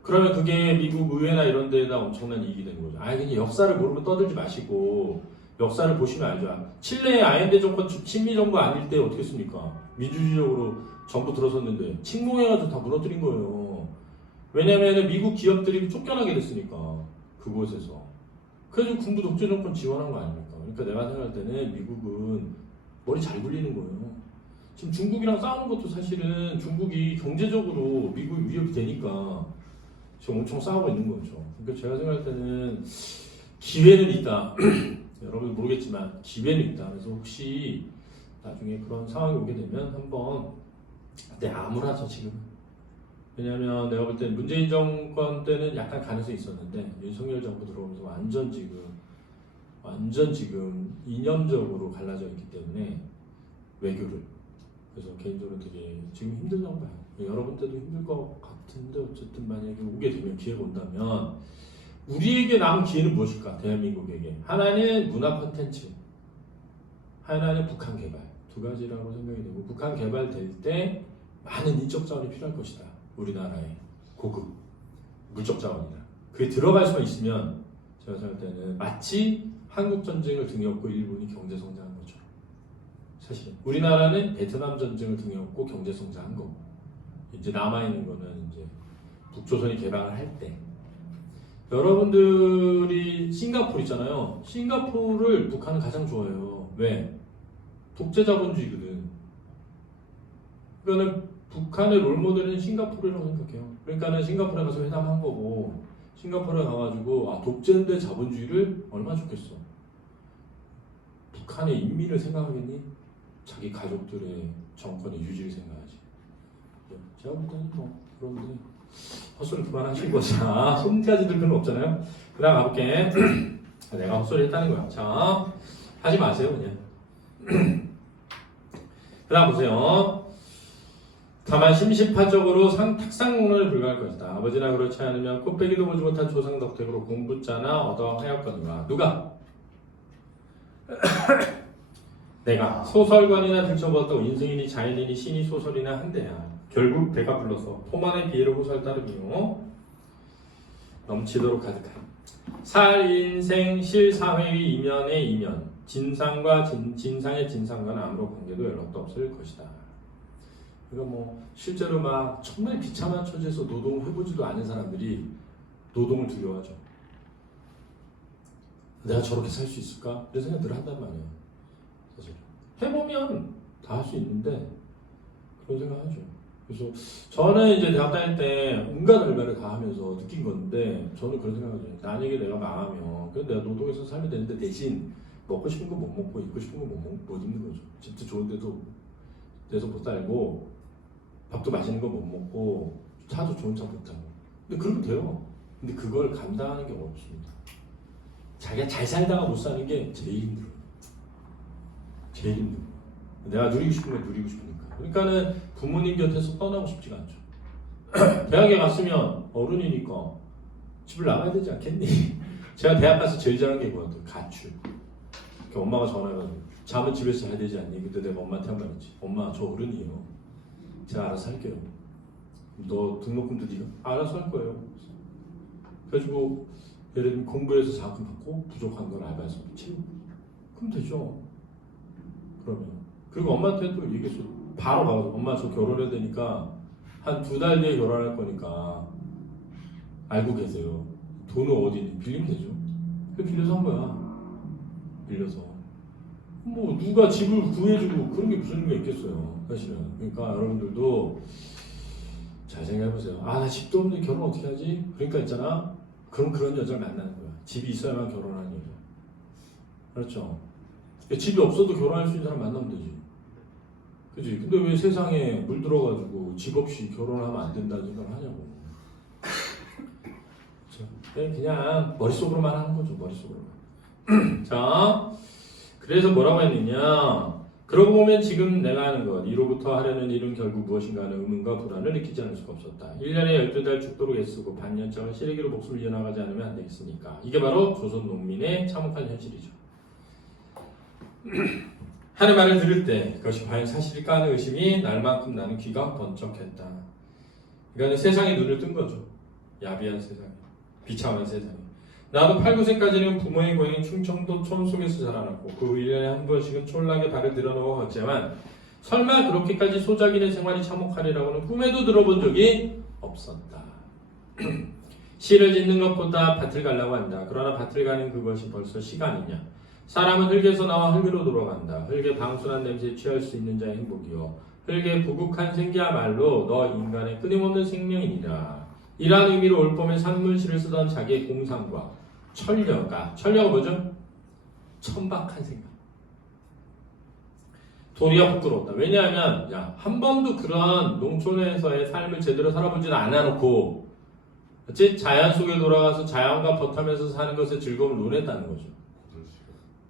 그러면 그게 미국 의회나 이런 데에다 엄청난 이익이 되는 거죠. 그냥 역사를 모르면 떠들지 마시고 역사를 보시면 알죠. 칠레의 아엔데 정권 친미 정부 아닐 때 어떻게 했습니까? 민주주의적으로 정부 들어섰는데 침공해가지고 다 무너뜨린 거예요. 왜냐면 미국 기업들이 쫓겨나게 됐으니까 그곳에서. 그래서 군부 독재 정권 지원한 거 아닙니까? 그러니까 내가 생각할 때는 미국은 머리 잘 굴리는 거예요. 지금 중국이랑 싸우는 것도 사실은 중국이 경제적으로 미국이 위협이 되니까 지금 엄청 싸우고 있는 거죠. 그러니까 제가 생각할 때는 기회는 있다. 여러분 모르겠지만 기회는 있다. 그래서 혹시 나중에 그런 상황이 오게 되면 한번 암울하죠 지금. 왜냐하면 내가 볼 때 문재인 정권 때는 약간 가능성이 있었는데 윤석열 정부 들어오면서 완전 지금 이념적으로 갈라져 있기 때문에 외교를 그래서 개인적으로 되게 지금 힘들다고 봐요. 여러분 때도 힘들 것 같은데 어쨌든 만약에 오게 되면 기회가 온다면 우리에게 남은 기회는 무엇일까? 대한민국에게 하나는 문화 콘텐츠, 하나는 북한 개발 두 가지라고 생각이 되고 북한 개발될 때 많은 인적 자원이 필요할 것이다. 우리나라의 고급 물적 자원이다. 그게 들어갈 수만 있으면 제가 생각할 때는 마치 한국 전쟁을 등에 업고 일본이 경제 성장한 거죠. 사실 우리나라는 베트남 전쟁을 등에 업고 경제 성장한 거고 이제 남아 있는 거는 이제 북조선이 개방을 할 때 여러분들이 싱가포르 있잖아요. 싱가포르를 북한은 가장 좋아해요. 왜? 독재 자본주의거든. 그러니까는 북한의 롤모델은 싱가포르라고 생각해요. 그러니까는 싱가포르에 가서 회담한 거고 싱가포르에 가가지고 독재인데 자본주의를 얼마나 좋겠어. 북한의 인민을 생각하겠니? 자기 가족들의 정권의 유지를 생각하지. 제가 볼 때는 뭐 그런데 헛소리 그만하시고 자 손까지들 그런 거 없잖아요. 그 다음 가볼게. 내가 헛소리 했다는 거야. 자 하지 마세요 그냥. 그 다음 보세요. 다만 심시파적으로 탁상공론에 불과할 것이다. 아버지나 그렇지 않으면 꽃배기도 보지 못한 조상 덕택으로 공부자나 얻어하였거니와 누가? 내가 소설관이나 들춰보았다고 인생이니 자연이니 신이 소설이나 한대야. 결국 배가 불러서 포만의 비애를 호소할 따름이요 넘치도록 가득한 살 인생 실사회의 이면의 이면 진상과 진상의 진상과는 아무런 관계도 연락도 없을 것이다. 그러니까 뭐 실제로 막 정말 비참한 처지에서 노동을 해보지도 않은 사람들이 노동을 두려워하죠. 내가 저렇게 살 수 있을까? 이런 생각 늘 한단 말이에요. 사실 해보면 다 할 수 있는데 그런 생각하죠. 그래서 저는 이제 대학 다닐 때 온갖 알바를 다 하면서 느낀 건데 저는 그런 생각을 해요. 만약에 내가 망하면 그래도 내가 노동해서 살면 되는데 대신 먹고 싶은 거 못 먹고 입고 싶은 거 못 입는 거죠. 집도 좋은 데도 데서 못 살고 밥도 맛있는 거 못 먹고 차도 좋은 차 못 타고 근데 그러면 돼요. 근데 그걸 감당하는 게 어렵습니다. 자기가 잘 살다가 못 사는 게 제일 힘들어요. 제일 힘들어요. 내가 누리고 싶은 걸 누리고 싶으니까. 그러니까는 부모님 곁에서 떠나고 싶지가 않죠. 대학에 갔으면 어른이니까 집을 나가야 되지 않겠니? 제가 대학 가서 제일 잘한 게 뭐였어요? 가출. 엄마가 전화해가지고 잠은 집에서 자야 되지 않니? 그때 내가 엄마한테 한 말 했지. 엄마 저 어른이에요. 제가 알아서 할게요. 너 등록금도 네가 알아서 할 거예요. 그래가지고 예를 들면 공부해서 장학금 받고 부족한 걸 알바해서 채우고 그럼 되죠. 그러면 그리고 엄마한테 또 얘기했어. 바로 가서 엄마 저 결혼해야 되니까 한 2달 뒤에 결혼할 거니까 알고 계세요. 돈은 어디 있니? 빌리면 되죠. 그 빌려서 한 거야. 빌려서 뭐 누가 집을 구해주고 그런 게 무슨 의미가 있겠어요. 사실은. 그러니까 여러분들도 잘 생각해보세요. 아 나 집도 없는데 결혼 어떻게 하지? 그러니까 있잖아. 그럼 그런 여자를 만나는 거야. 집이 있어야만 결혼하는 여자. 그렇죠. 집이 없어도 결혼할 수 있는 사람 만나면 되지. 그지? 근데 왜 세상에 물들어가지고 집 없이 결혼하면 안 된다는 생각을 하냐고. 그냥 머릿속으로만 하는 거죠. 머릿속으로만. 자, 그래서 뭐라고 했느냐. 그러고 보면 지금 내가 하는 것, 이로부터 하려는 일은 결국 무엇인가 하는 의문과 불안을 느끼지 않을 수가 없었다. 1년에 12달 죽도록 애쓰고 반년장을 시래기로 목숨을 이어나가지 않으면 안 되겠으니까. 이게 바로 조선 농민의 참혹한 현실이죠. 하는 말을 들을 때 그것이 과연 사실일까 하는 의심이 날만큼 나는 귀가 번쩍했다. 그러니까 세상에 눈을 뜬 거죠. 야비한 세상, 비참한 세상. 나도 8, 9세까지는 부모의 고향인 충청도 촌 속에서 자라났고 그 후 1년에 한 번씩은 촌락에 발을 들여놓아 걷지만 설마 그렇게까지 소작이는 생활이 참혹하리라고는 꿈에도 들어본 적이 없었다. 시를 짓는 것보다 밭을 가려고 한다. 그러나 밭을 가는 그것이 벌써 시간이냐. 사람은 흙에서 나와 흙으로 돌아간다. 흙의 방순한 냄새에 취할 수 있는 자의 행복이요. 흙의 부국한 생기야말로 너 인간의 끊임없는 생명이니라. 이러한 의미로 올 봄에 산문시를 쓰던 자기의 공상과 천녀가 뭐죠? 천박한 생각. 도리어 부끄러웠다. 왜냐하면 한 번도 그런 농촌에서의 삶을 제대로 살아보지는 않아놓고 그치? 자연 속에 돌아가서 자연과 버타면서 사는 것의 즐거움을 논했다는 거죠.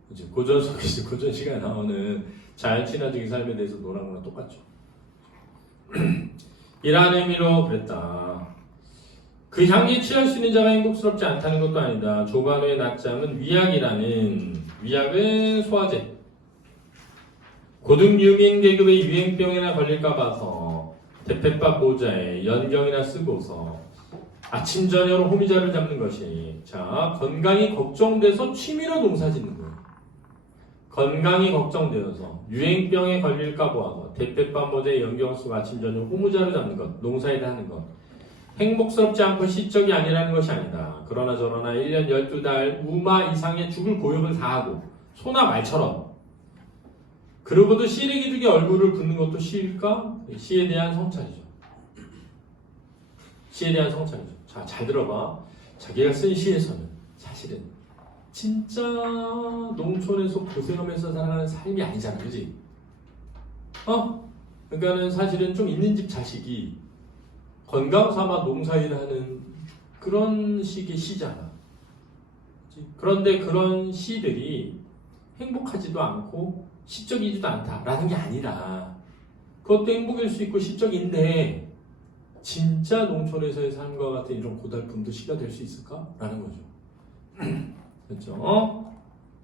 그치? 고전 속에 고전 시간에 나오는 자연 친화적인 삶에 대해서 논한 거랑 똑같죠. 이러한 의미로 그랬다. 그 향기에 취할 수 있는 자가 행복스럽지 않다는 것도 아니다. 조관우의 낮잠은 위약은 소화제. 고등 유민 계급의 유행병이나 걸릴까 봐서 대패밥 모자에 연경이나 쓰고서 아침 저녁으로 호미자를 잡는 것이 자 건강이 걱정돼서 취미로 농사짓는 거예요. 건강이 걱정되어서 유행병에 걸릴까 봐서 대패밥 모자에 연경 쓰고 아침 저녁 호미자를 잡는 것 농사일을 하는 것 행복스럽지 않고 시적이 아니라는 것이 아니다. 그러나 저러나 1년 12달 우마 이상의 죽을 고역을 다하고 소나 말처럼 그러고도 시래 기둥에 얼굴을 붓는 것도 시일까? 시에 대한 성찰이죠. 시에 대한 성찰이죠. 자, 잘 들어봐. 자기가 쓴 시에서는 사실은 진짜 농촌에서 고생하면서 살아가는 삶이 아니잖아, 그지? 그러니까는 사실은 좀 있는 집 자식이 건강 삼아 농사일을 하는 그런 식의 시잖아. 그치? 그런데 그런 시들이 행복하지도 않고 시적이지도 않다라는 게 아니라 그것도 행복일 수 있고 시적인데 진짜 농촌에서의 삶과 같은 이런 고달픔도 시가 될 수 있을까라는 거죠. 그렇죠?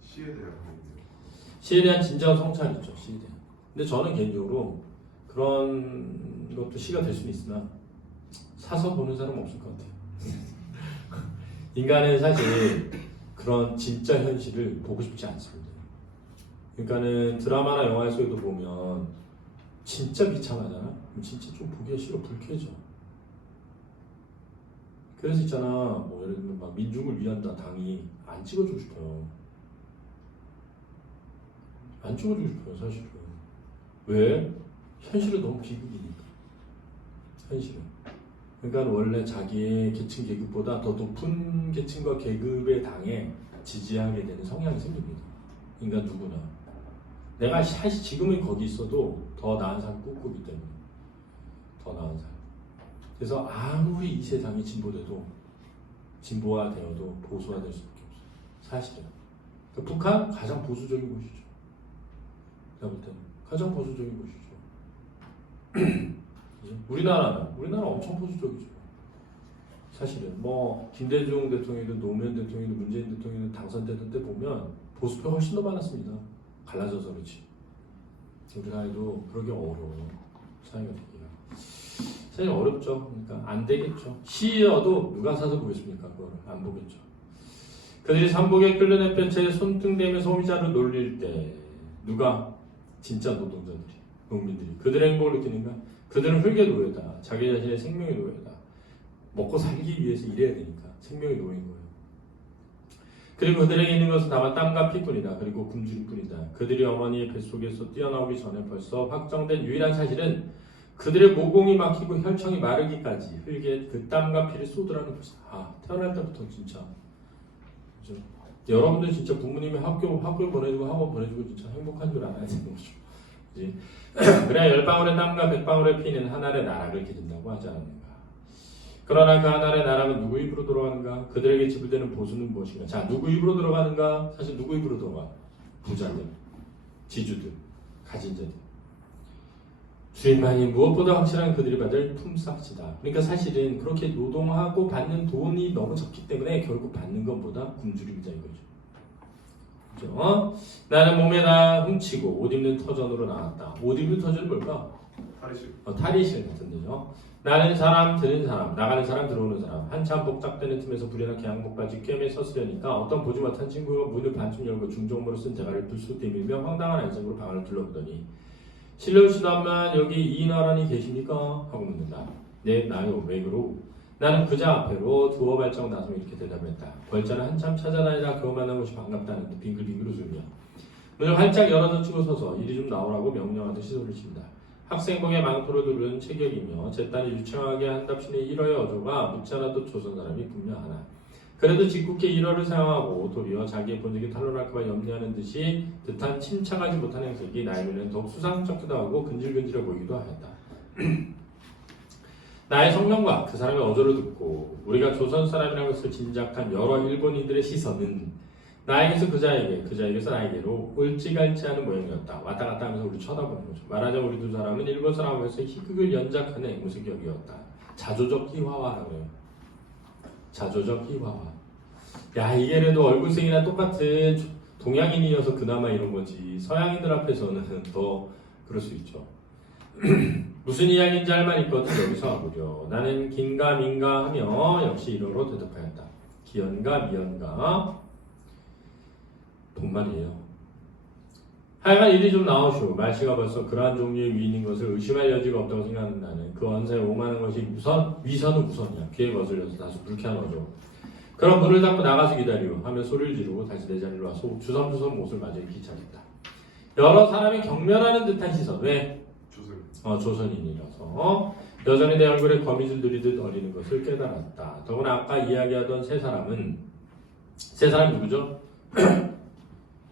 시에 대한 의미요. 시에 대한 진정한 성찰이죠. 시에 대한. 근데 저는 개인적으로 그런 것도 시가 될 수는 있으나 사서 보는 사람 없을 것 같아요. 인간은 사실 그런 진짜 현실을 보고 싶지 않습니다. 그러니까는 드라마나 영화 속에도 보면 진짜 비참하잖아. 그럼 진짜 좀 보기가 싫어, 불쾌해져. 그래서 있잖아, 뭐 예를 들면 막 민중을 위한다 당이 안 찍어주고 싶어요. 안 찍어주고 싶어요, 사실은. 왜? 현실은 너무 비극이니까. 현실은. 그러니까 원래 자기의 계층 계급보다 더 높은 계층과 계급의 당에 지지하게 되는 성향이 생깁니다. 인간 누구나. 내가 사실 지금은 거기 있어도 더 나은 삶 꿈꾸기 때문에. 더 나은 삶. 그래서 아무리 이 세상이 진보화 되어도 보수화될 수밖에 없어요. 사실은. 그러니까 북한 가장 보수적인 곳이죠. 내가 볼 때는 가장 보수적인 곳이죠. 우리나라 엄청 보수적이죠. 사실은 뭐 김대중 대통령이든 노무현 대통령이든 문재인 대통령이든 당선되던 때 보면 보수표가 훨씬 더 많았습니다. 갈라져서 그렇지. 우리나라에도 그러기 어려워요. 사회가 되기가. 사실 어렵죠. 그러니까 안 되겠죠. 시여도 누가 사서 보겠습니까? 그거를 안 보겠죠. 그들이 삼복에 끌려냈던 채 손등대며 소비자를 놀릴 때 누가 진짜 노동자들이 농민들이 그들의 행복을 느끼는가? 그들은 흙의 노예다. 자기 자신의 생명의 노예다. 먹고 살기 위해서 일해야 되니까 생명의 노예인 거예요. 그리고 그들에게 있는 것은 다만 땀과 피뿐이다. 그리고 굶주릴 뿐이다. 그들이 어머니의 뱃속에서 뛰어나오기 전에 벌써 확정된 유일한 사실은 그들의 모공이 막히고 혈청이 마르기까지 흙에 그 땀과 피를 쏟으라는 것이다. 태어날 때부터 진짜 그렇죠? 여러분들 진짜 부모님이 학교 보내주고 학원 보내주고 진짜 행복한 줄 알아야 되는 거죠. 그치? 그래야 10방울의 땀과 100방울의 피는 하늘의 나락을 기른다고 하지 않았는가. 그러나 그 하늘의 나락은 누구 입으로 들어가는가? 그들에게 지불되는 보수는 무엇인가? 자, 누구 입으로 들어가는가? 사실 누구 입으로 들어가? 부자들, 지주들, 가진 자들. 주인만이 무엇보다 확실한 그들이 받을 품삯이다. 그러니까 사실은 그렇게 노동하고 받는 돈이 너무 적기 때문에 결국 받는 것보다 굶주림자 이거죠. 그렇죠? 나는 몸에다 훔치고 옷 입는 터전으로 나왔다. 옷 입는 터전은 뭘까? 탈의실 같은 데죠. 나는 사람 드는 사람, 나가는 사람 들어오는 사람, 한참 복잡되는 틈에서 부려놓게 양복까지 꿰매 섰으려니까 어떤 보지 못한 친구가 문을 반쯤 열고 중종모로 쓴 대가리를 불쑥 내밀며 황당한 안색으로 방을 둘러보더니 실례하시다만 여기 이인하라니 계십니까? 하고 묻는다. 네, 나요. 왜 그러고? 나는 그자 앞에로 두어 발짝 나서 이렇게 대답했다. 벌자는 한참 찾아다니다 겨우 만난 것이 반갑다는 듯 빙글빙글 웃으며 문을 활짝 열어서 치고 서서 이리 좀 나오라고 명령하듯이 소리친다. 학생복에 망토를 두른 체격이며 제 딸이 유창하게 한답시는 일어의 어조가 묻지 않아도 조선 사람이 분명하나 그래도 짓궂게 일어를 사용하고 도리어 자기의 본적이 탄로날까봐 염려하는 듯한 침착하지 못한 행색이 나의 눈에는 더욱 수상쩍기도 하고 근질근질해 보이기도 하였다. 나의 성명과 그 사람의 어조를 듣고 우리가 조선 사람이라는 것을 짐작한 여러 일본인들의 시선은 나에게서 그자에게서 나에게로 올지갈지하는 모양이었다. 왔다 갔다 하면서 우리 쳐다보는 거죠. 말하자면 우리 두 사람은 일본 사람에서 희극을 연작하는 앵무새 격이었다. 자조적 희화화라고 해요. 자조적 희화화. 야, 이게 그래도 얼굴색이나 똑같은 동양인이어서 그나마 이런 거지. 서양인들 앞에서는 더 그럴 수 있죠. 무슨 이야기인지 할 말 있거든 여기서 하고요. 나는 긴가 민가 하며 역시 이러로 대답하였다. 기연가 미연가 본말이에요. 하여간 일이 좀 나오시오. 말씨가 벌써 그러한 종류의 위인인 것을 의심할 여지가 없다고 생각하는 나는 그 언사에 오만한 것이 위선은 우선이야. 귀에 거슬려서 다소 불쾌한 거죠. 그럼 문을 닫고 나가서 기다리오 하며 소리를 지르고 다시 내 자리로 와서 주섬주섬 옷을 마저 입기 시작했다. 여러 사람이 경멸하는 듯한 시선. 왜? 조선. 조선인이라서 여전히 내 얼굴에 거미줄 들이듯 어리는 것을 깨달았다. 더구나 아까 이야기하던 세 사람이 누구죠?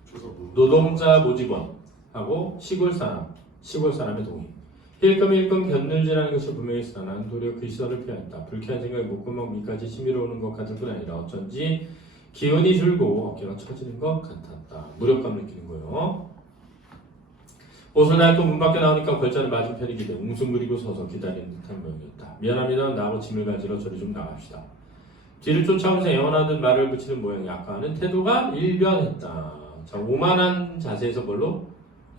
조선 노동자 모집원하고 시골 사람의 동의. 일끔일끔 견늘지라는 것이 분명히 있으나 나는 도리어 그 시선을 피했다. 불쾌한 생각이 목구멍 밑까지 치밀어 오는 것 같을 뿐 아니라 어쩐지 기운이 줄고 어깨가 처지는 것 같았다. 무력감 느끼는 거예요. 옷을 밟고 문 밖에 나오니까 걸자는 맞은편이 기대 웅숭그리고 서서 기다리는 듯한 모양이었다. 미안합니다. 나하고 짐을 가지러 저리 좀 나갑시다. 뒤를 쫓아오면서 애원하듯 말을 붙이는 모양이 아까는 태도가 일변했다. 자, 오만한 자세에서 뭘로?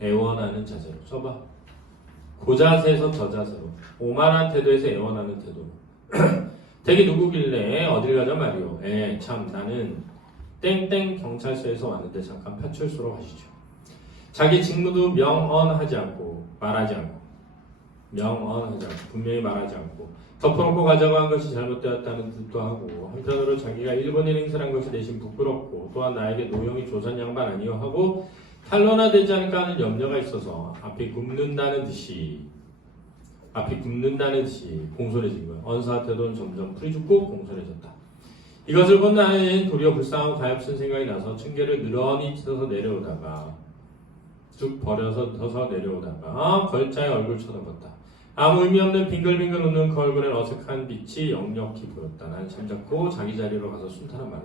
애원하는 자세로 써봐. 고자세에서 저자세로 오만한 태도에서 애원하는 태도로 댁이 누구길래 어딜 가자 말이오. 참 나는 땡땡 경찰서에서 왔는데 잠깐 파출소로 가시죠. 자기 직무도 명언하지 않고 분명히 말하지 않고 덮어놓고 가자고 한 것이 잘못되었다는 뜻도 하고 한편으로 자기가 일본인 행세한 것이 대신 부끄럽고 또한 나에게 노형이 조선 양반 아니요 하고 탄론화되지 않을까 하는 염려가 있어서 앞이 굽는다는 듯이 공손해진 거야. 언사와 태도는 점점 풀이 죽고 공손해졌다. 이것을 본 나는 도리어 불쌍하고 가엾은 생각이 나서 층계를 늘어니 쳐서 내려오다가 쭉 버려서 서서 내려오다가 걸자의 얼굴 쳐다봤다. 아무 의미 없는 빙글빙글 웃는 그 얼굴엔 어색한 빛이 역력히 보였다. 나는 잠자코 자기 자리로 가서 순탄한 말로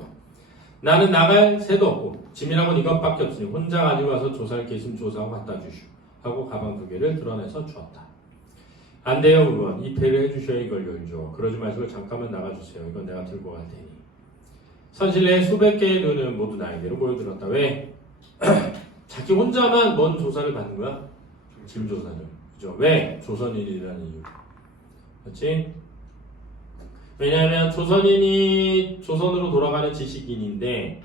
나는 나갈 새도 없고 짐이라고는 이것밖에 없으니 혼자 가지고 와서 조사할 게 있으면 조사하고 갖다 주시오 하고 가방 2개를 드러내서 주었다. 안 돼요 그건. 이 배를 해주셔야 이걸 열죠. 그러지 마시고 잠깐만 나가주세요. 이건 내가 들고 갈 테니. 선실내의 수백 개의 눈은 모두 나에게로 모여들었다. 왜? 자기 혼자만 뭔 조사를 받는 거야? 짐 조사죠. 그죠? 왜? 조선인이라는 이유. 그렇지? 왜냐하면 조선인이 조선으로 돌아가는 지식인인데,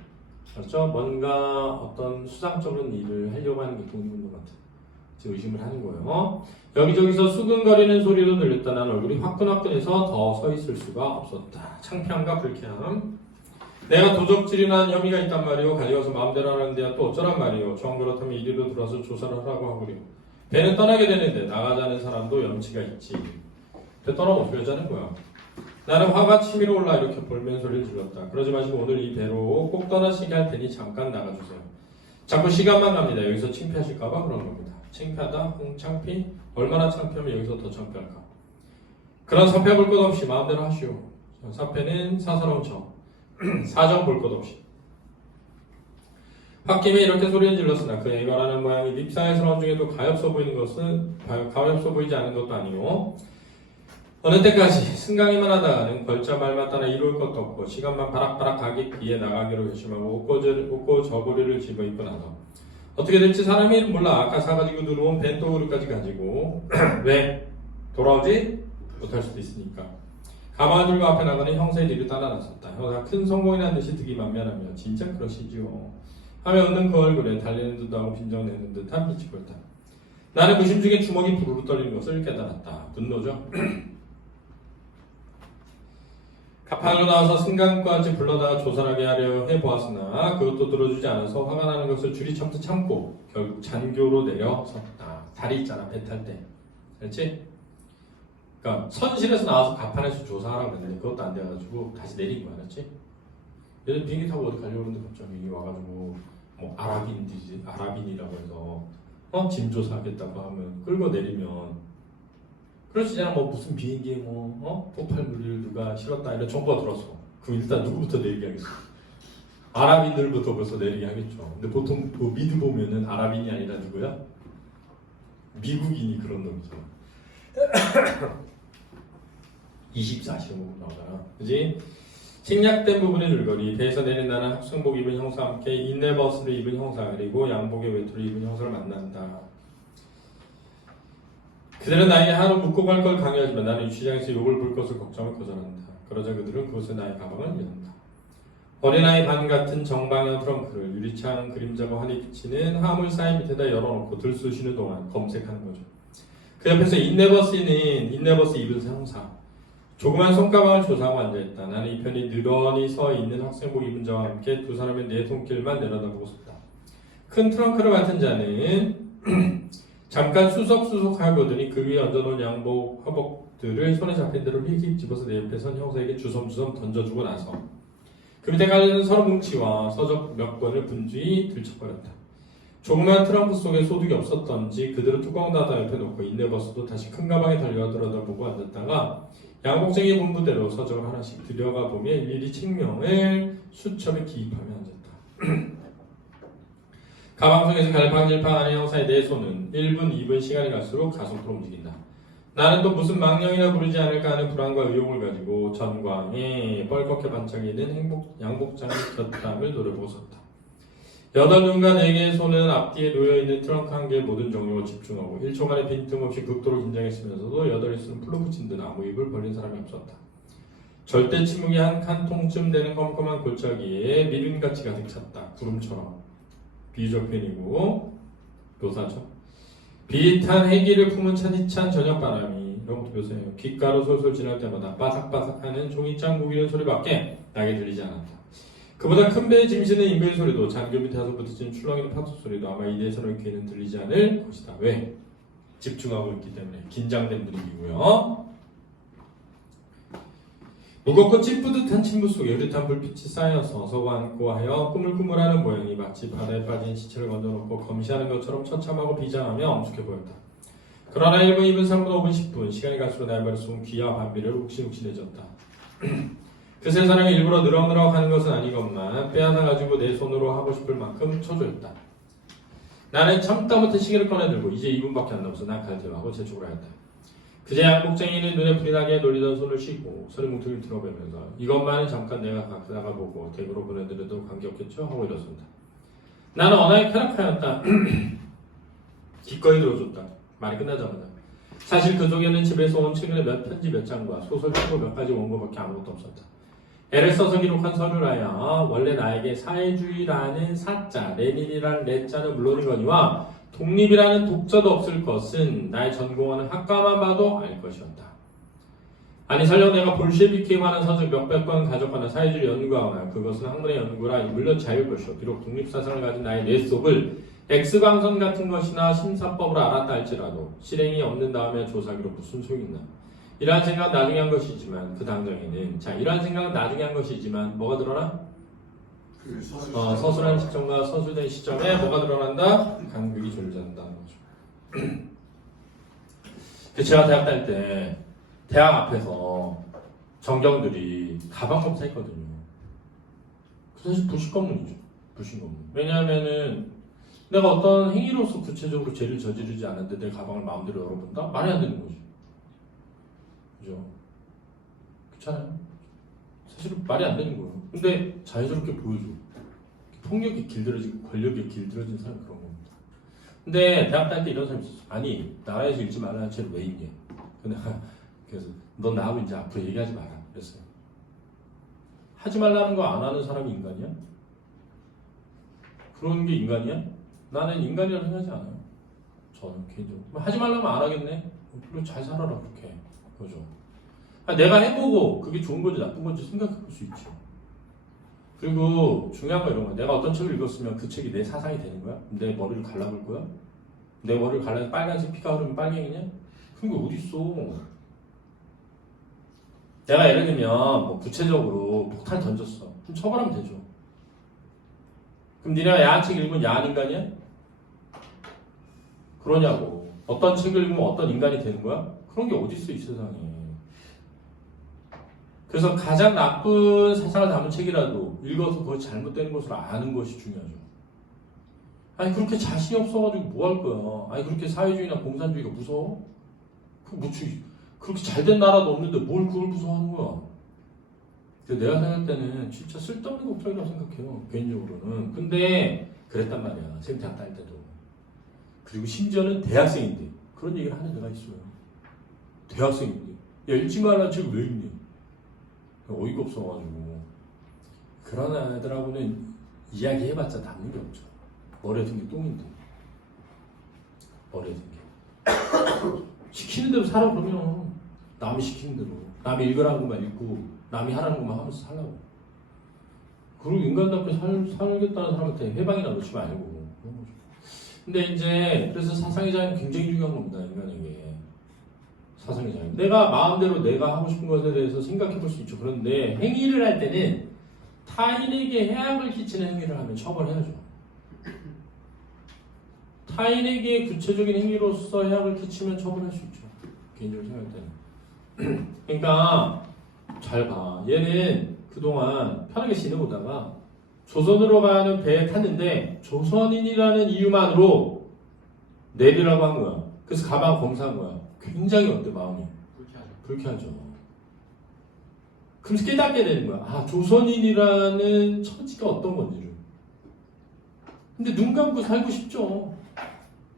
그렇죠? 뭔가 어떤 수상적인 일을 하려고 하는 게 독립운동 같은 지금 의심을 하는 거예요. 여기저기서 수근거리는 소리도 들렸다. 난 얼굴이 화끈화끈해서 더 서 있을 수가 없었다. 창피함과 불쾌함. 내가 도적질이라는 혐의가 있단 말이오. 가져가서 마음대로 하는데야 또 어쩌란 말이오. 정 그렇다면 이리로 들어와서 조사를 하라고 하구려. 배는 떠나게 되는데 나가자는 사람도 염치가 있지. 배 떠나면 어떻게 하자는 거야. 나는 화가 치밀어 올라 이렇게 볼멘 소리를 질렀다. 그러지 마시고 오늘 이 배로 꼭 떠나시게 할 테니 잠깐 나가주세요. 자꾸 시간만 갑니다. 여기서 창피하실까봐 그런 겁니다. 창피하다? 창피? 얼마나 창피하면 여기서 더 창피할까? 그런 사표 볼 것 없이 마음대로 하시오. 사표는 사사로운 척. 사정 볼 것 없이. 홧김에 이렇게 소리를 질렀으나 그의 말하는 모양이 밉상스러운 중에도 가엾어 보이지 않은 것도 아니오. 어느 때까지 승강이만 하다가는 걸자 말만 따라 이룰 것도 없고 시간만 바락바락 가기 귀에 나가기로 결심하고 옷고 저고리를 집어 입고 나서 어떻게 될지 사람이 몰라. 아까 사가지고 들어온 벤토그릇까지 가지고 왜? 돌아오지 못할 수도 있으니까 가방을 들고 앞에 나가는 형사의 뒤를 따라 나섰다. 형사가 큰 성공이라는 듯이 득이 만면하며 진짜 그러시지요 하며 웃는 그 얼굴에 달리는 듯 하고 빈정내는 듯한 빛이 보였다. 나는 무심 중에 주먹이 부르르 떨리는 것을 깨달았다. 분노죠. 가판으로 나와서 승강과한테 불러다가 조사하게 하려 해보았으나 그것도 들어주지 않아서 화가 나는 것을 줄이 참고 결국 잔교로 내려섰다. 다리 있잖아, 배 탈 때. 그렇지? 그러니까 선실에서 나와서 가판에서 조사하라고 했는데 그것도 안 돼가지고 다시 내린 거야. 그렇지? 예전 비행기 타고 어디 가려고 했는데 갑자기 와가지고 뭐 아랍인이라고 해서 짐 조사하겠다고 하면 끌고 내리면 그렇지않아. 뭐 무슨 비행기에 폭발 물리를 누가 실었다 이런 정보가 들어왔어. 그럼 일단 누구부터 내리게 하겠어? 아랍인들부터 벌써 내리게 하겠죠. 근데 보통 그 미드 보면은 아랍인이 아니라 누구야? 미국인이 그런 놈이죠. 24시간 나오잖아. 그지? 책략된 부분의 줄거리. 배에서 내린 나는 학생복 입은 형사와 함께 인내버스를 입은 형사 그리고 양복의 외투를 입은 형사를 만난다. 그들은 나에게 하루 묵고 갈 걸 강요하지만 나는 유치장에서 욕을 볼 것을 걱정을 거절한다. 그러자 그들은 그곳에 나의 가방을 연다. 어린아이 반 같은 정방향 트렁크를 유리창 그림자가 환히 비치는 화물 사이 밑에다 열어놓고 들쑤시는 동안 검색하는 거죠. 그 옆에서 인내버스 입은 형사. 조그만 손가방을 조사하고 앉아있다. 나는 이 편이 느러니 서 있는 학생복 입은 자와 함께 두 사람의 내 손길만 내려다보고 있었다. 큰 트렁크를 맡은 자는 잠깐 수석수석 하고더니 그 위에 얹어놓은 양복 화복들을 손에 잡힌 대로 휙휙 집어서 내 옆에 선 형사에게 주섬주섬 던져주고 나서 그 밑에 깔려있는 서랍뭉치와 서적 몇 권을 분주히 들쳐버렸다. 조그만 트렁크 속에 소득이 없었던지 그대로 뚜껑 닫아 옆에 놓고 인내버스도 다시 큰 가방에 달려 들여다보고 앉았다가 양복쟁이 본부대로 서적을 하나씩 들여가 보며 일일이 책명을 수첩에 기입하며 앉았다. 가방 속에서 갈팡질팡하는 형사의 내 손은 1분, 2분 시간이 갈수록 가속도로 움직인다. 나는 또 무슨 망령이나 부르지 않을까 하는 불안과 의욕을 가지고 전광에 뻘겋게 반짝이는 양복장의 곁담을 노려보고 섰다. 8눈과 4개의 손은 앞뒤에 놓여있는 트렁크 한 개의 모든 종류로 집중하고 1초간의 빈틈없이 극도로 긴장했으면서도 여덟의 손은 풀로 붙인 듯 아무 입을 벌린 사람이 없었다. 절대 침묵이 한 칸통쯤 되는 컴컴한 골짜기에 미름같이 가득 찼다. 구름처럼. 비유적 표현이고 묘사죠. 비릿한 해기를 품은 찬이찬 저녁바람이 이런 것도 묘사해요. 귓가로 솔솔 지날 때마다 바삭바삭하는 종이장 구기는 소리밖에 나게 들리지 않았다. 그보다 큰 배의 짐시는 인별 소리도 잔교 밑에서 부딪히는 출렁이는 파도 소리도 아마 이대선의 귀에는 들리지 않을 것이다. 왜? 집중하고 있기 때문에 긴장된 분위기고요. 무겁고 찌뿌듯한 침부 속에 으릿한 불빛이 쌓여서 서고 앉고 하여 꾸물꾸물하는 모양이 마치 바다에 빠진 시체를 건져놓고 검시하는 것처럼 처참하고 비장하며 엄숙해 보였다. 그러나 1분, 2분, 3분, 5분, 10분 시간이 갈수록 나의 머릿속은 귀와 반비를 욱신욱신해졌다. 그새 사람이 일부러 느럭느럭 하는 것은 아니건만 빼앗아가지고 내 손으로 하고 싶을 만큼 초조했다. 나는 참다 못해 시계를 꺼내들고 이제 2분밖에 안 남아서 난 갈대하고 재촉을 하였다. 그제 양복쟁이는 눈에 불이 나게 놀리던 손을 쉬고 소리뭉텅이를 들어보면서 이것만은 잠깐 내가 가다가 보고 댁으로 보내드려도 관계없겠죠? 하고 일어선다. 나는 워낙에 쾌락하였다. 기꺼이 들어줬다. 말이 끝나자마자. 사실 그 속에는 집에서 온 최근에 몇 편지 몇 장과 소설 치고 몇 가지 원고밖에 아무것도 없었다. 애를 써서 기록한 서류라야 원래 나에게 사회주의라는 사자, 레닌이라는 레자는 물론이거니와 독립이라는 독자도 없을 것은 나의 전공하는 학과만 봐도 알 것이었다. 아니 설령 내가 볼셰비키에 관한 서적 몇백 권 가져가나 사회주의 연구하거나 그것은 학문의 연구라 물론 자유일 것이오. 비록 독립사상을 가진 나의 뇌 속을 X광선 같은 것이나 심사법으로 알았다 할지라도 실행이 없는 다음에 조사기로 무슨 소용이 있나. 이러한 생각은 나중에 한 것이지만 그 당장에는 이러한 생각은 나중에 한 것이지만 뭐가 드러나? 서술한 시점과 서술된 시점에 뭐가 드러난다? 간극이 존재한다는 거죠. 제가 대학 다닐 때 대학 앞에서 정경들이 가방 검사했거든요. 사실 불신검문이죠. 불신검문. 왜냐하면은 내가 어떤 행위로서 구체적으로 죄를 저지르지 않았는데 내 가방을 마음대로 열어본다? 말이 안 되는 거죠. 그죠? 그렇잖아요. 사실은 말이 안 되는 거예요. 근데 자연스럽게 보여줘. 폭력이 길들어지고 권력이 길들어진 사람이 그런 겁니다. 근데 대학 다닐 때 이런 사람이 있었어. 아니 나라에서 읽지 말라는 책을 왜 읽냐. 그래서 넌 나하고 이제 앞으로 얘기하지 마라 그랬어요. 하지 말라는 거 안 하는 사람이 인간이야? 그런 게 인간이야? 나는 인간이라고 생각하지 않아요. 저는 개인적으로. 하지 말라면 안 하겠네? 그리고 잘 살아라 그렇게. 그죠? 내가 해보고 그게 좋은 건지 나쁜 건지 생각해 볼 수 있죠. 그리고 중요한 거 이런 거야. 내가 어떤 책을 읽었으면 그 책이 내 사상이 되는 거야? 내 머리를 갈라볼 거야? 내 머리를 갈라서 빨간색 피가 흐르면 빨갱이냐? 그런 게 어딨어. 내가 예를 들면 뭐 구체적으로 폭탄 던졌어. 그럼 처벌하면 되죠. 그럼 니네가 야한 책 읽으면 야한 인간이야? 그러냐고. 어떤 책을 읽으면 어떤 인간이 되는 거야? 그런 게 어딨어 이 세상에. 그래서 가장 나쁜 사상을 담은 책이라도 읽어서 그것이 잘못되는 것을 아는 것이 중요하죠. 아니 그렇게 자신이 없어가지고 뭐 할 거야. 아니 그렇게 사회주의나 공산주의가 무서워? 그렇게 잘된 나라도 없는데 뭘 그걸 무서워하는 거야. 내가 생각할 때는 진짜 쓸데없는 걱정이라고 생각해요. 개인적으로는. 근데 그랬단 말이야. 생태학 다닐 때도. 그리고 심지어는 대학생인데 그런 얘기를 하는 애가 있어요. 대학생인데 야 읽지 말라는 책을 왜 읽니? 어이가 없어가지고. 그런 애들하고는 이야기해봤자 남는 게 없죠. 머리에 든 게 똥인데. 머리에 든 게. 시키는 대로 살아 그러면. 남이 시키는 대로. 남이 읽으라는 것만 읽고 남이 하라는 것만 하면서 살라고. 그리고 인간답게 살겠다는 사람한테 해방이나 놓지 말고 그런 거죠. 근데 이제 그래서 사상의 자유는 굉장히 중요한 겁니다. 인간에게. 사상의 자유. 내가 마음대로 내가 하고 싶은 것에 대해서 생각해 볼 수 있죠. 그런데 행위를 할 때는 타인에게 해악을 끼치는 행위를 하면 처벌해야죠. 타인에게 구체적인 행위로서 해악을 끼치면 처벌할 수 있죠. 개인적으로 생각할 때는. 그러니까 잘 봐. 얘는 그동안 편하게 지내보다가 조선으로 가는 배에 탔는데 조선인이라는 이유만으로 내리라고 한 거야. 그래서 가방 검사한 거야. 굉장히 어때 마음이? 불쾌하죠. 불쾌하죠. 그럼 깨닫게 되는 거야. 아, 조선인이라는 처지가 어떤 건지를. 근데 눈 감고 살고 싶죠.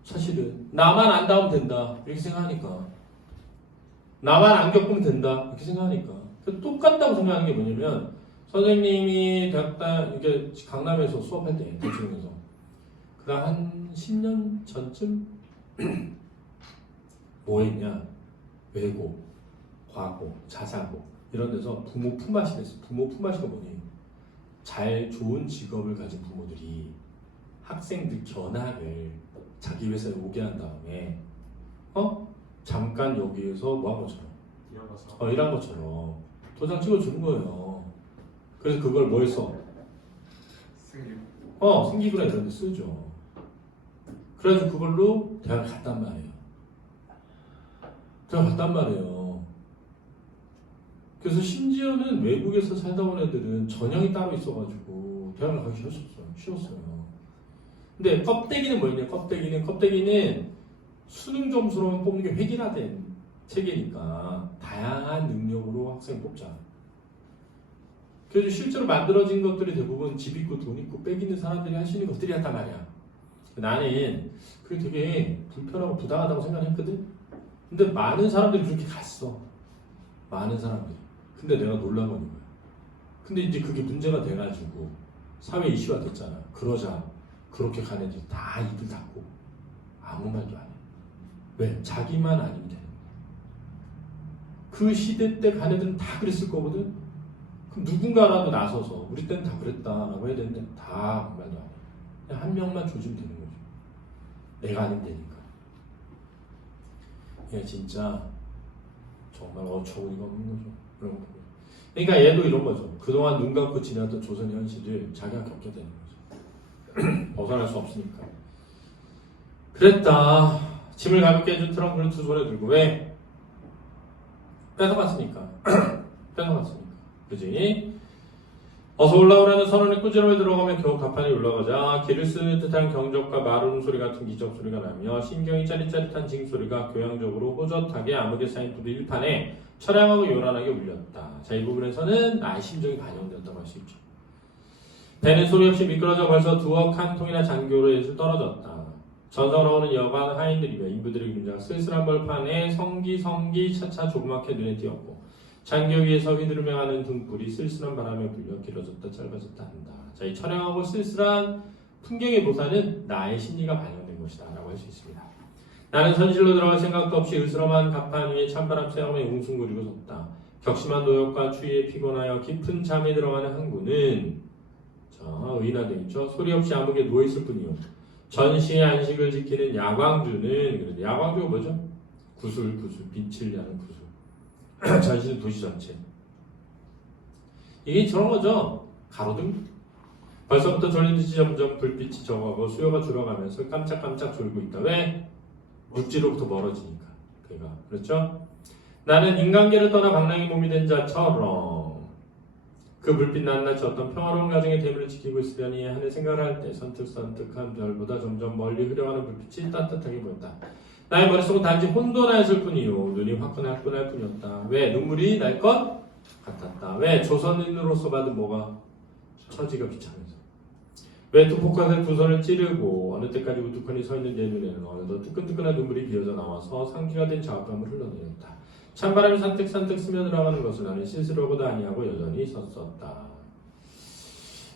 사실은 나만 안 닿으면 된다 이렇게 생각하니까, 나만 안 겪으면 된다 이렇게 생각하니까 똑같다고 생각하는 게 뭐냐면, 선생님이 이게 강남에서 수업할 때 대충해서 그다음 한 10년 전쯤 뭐 했냐, 외고, 과고, 자사고 이런 데서 부모 품앗이 됐어. 부모 품앗이가 뭐니? 잘 좋은 직업을 가진 부모들이 학생들 견학을 자기 회사에 오게 한 다음에 잠깐 여기에서 뭐 한 것처럼 이런 것처럼. 일한 것처럼 도장 찍어주는 거예요. 그래서 그걸 뭐 했어? 승기구나 이런 데 쓰죠. 그래가지고 그걸로 대학을 갔단 말이에요. 그래서 심지어는 외국에서 살다 온 애들은 전형이 따로 있어가지고 대학을 가기 쉬웠어요. 근데 껍데기는 뭐였냐? 껍데기는 수능 점수로만 뽑는 게 획일화된 체계니까 다양한 능력으로 학생 뽑자. 그래서 실제로 만들어진 것들이 대부분 집 있고 돈 있고 빽 있는 사람들이 할 수 있는 것들이었단 말이야. 나는 그게 되게 불편하고 부당하다고 생각했거든. 근데 많은 사람들이 그렇게 갔어. 많은 사람들이. 근데 내가 놀란 건 이거야. 근데 이제 그게 문제가 돼가지고 사회 이슈가 됐잖아. 그러자 그렇게 간 애들이 다 입을 닫고 아무 말도 안 해. 왜? 자기만 아니면 되는 거야. 그 시대 때 간 애들은 다 그랬을 거거든. 그럼 누군가라도 나서서 우리 때는 다 그랬다라고 해야 되는데 다 아무 말도 안 해. 그냥 한 명만 조지면 되는 거죠. 내가 아니면 되니까. 이게 진짜 정말 어처구니가 없는 거죠. 그런 거. 그러니까 얘도 이런 거죠. 그동안 눈 감고 지내왔던 조선의 현실을 자기가 겪게 되는 거죠. 벗어날 수 없으니까. 그랬다. 짐을 가볍게 해준 트렁크를 두 손에 들고. 왜? 뺏어갔으니까. 그지? 어서 올라오라는 선언에 꾸지람에 들어가면 겨우 가판이 올라가자 길을 쓰는 듯한 경적과 마르는 소리 같은 기적 소리가 나며 신경이 짜릿짜릿한 징소리가 교양적으로 호젓하게 암흑에 쌓인 부두 일판에 처량하고 요란하게 울렸다. 자, 이 부분에서는 나의 심정이 반영되었다고 할 수 있죠. 배는 소리 없이 미끄러져 벌써 두어 칸통이나 장교로에서 떨어졌다. 전선으로 오는 여관 하인들이며 인부들의 그림자가 쓸쓸한 벌판에 성기 차차 조그맣게 눈에 띄었고 장교 위에서 휘두르며 가는 등불이 쓸쓸한 바람에 불려 길어졌다 짧아졌다 한다. 자, 이 처량하고 쓸쓸한 풍경의 묘사는 나의 심리가 반영된 것이다 라고 할 수 있습니다. 나는 선실로 들어갈 생각도 없이 으스럼한 갑판 위에 찬바람 쐬어며 웅숭거리고 섰다. 격심한 노역과 추위에 피곤하여 깊은 잠에 들어가는 항구는 의인화되어 있죠. 소리 없이 암흑에 누워있을 뿐이요. 전시의 안식을 지키는 야광주는, 야광주가 뭐죠? 구슬, 빛을 야는 구슬. 전시는 도시 전체. 이게 저런 거죠. 가로등. 벌써부터 졸린 듯이 점점 불빛이 적어가고 수요가 줄어가면서 깜짝깜짝 졸고 있다. 왜? 육지로부터 멀어지니까. 그가 그렇죠? 나는 인간계를 떠나 방랑이 몸이 된 자처럼 그 불빛 낱낱이 어떤 평화로운 가정의 대문을 지키고 있으려니 하는 생각을 할 때 선뜩선뜩한 별보다 점점 멀리 흐려가는 불빛이 따뜻하게 보였다. 나의 머릿속은 단지 혼돈하였을 뿐이요. 눈이 화끈할 뿐이었다. 왜? 눈물이 날 것 같았다. 왜? 조선인으로서 받은 뭐가? 처지가 비참해서. 왜 투포컷에 두 손을 찌르고 어느 때까지 우두커니 서 있는 내 눈에는 어느덧 뜨끈뜨끈한 눈물이 비어져 나와서 상기가 된 자업감을 흘러내렸다. 찬바람이 산뜩산뜩 스며들어가는 것을 나는 실수로고도 아니하고 여전히 섰었다.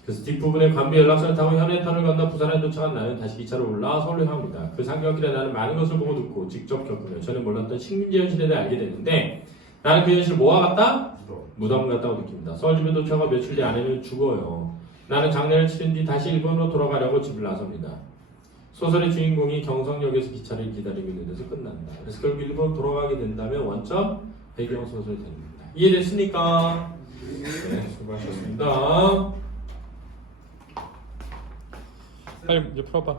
그래서 뒷부분에 관비 연락선을 타고 현해터를 건너 부산에 도착한 나는 다시 기차로 올라 서울로 향합니다. 그 상경길에 나는 많은 것을 보고 듣고 직접 겪으며 전에 몰랐던 식민지 현실에 대해 알게 됐는데 나는 그 현실을 뭐와 같다? 무덤 같다고 느낍니다. 서울 집에 도착하고 며칠 뒤 아내는 죽어요. 나는 장례를 치른 뒤 다시 일본으로 돌아가려고 집을 나섭니다. 소설의 주인공이 경성역에서 기차를 기다리고 있는 데서 끝난다. 그래서 결국 일본 돌아가게 된다면 원점 배경 소설이 됩니다. 이해됐습니까? 네, 수고하셨습니다. 빨리 이제 풀어봐.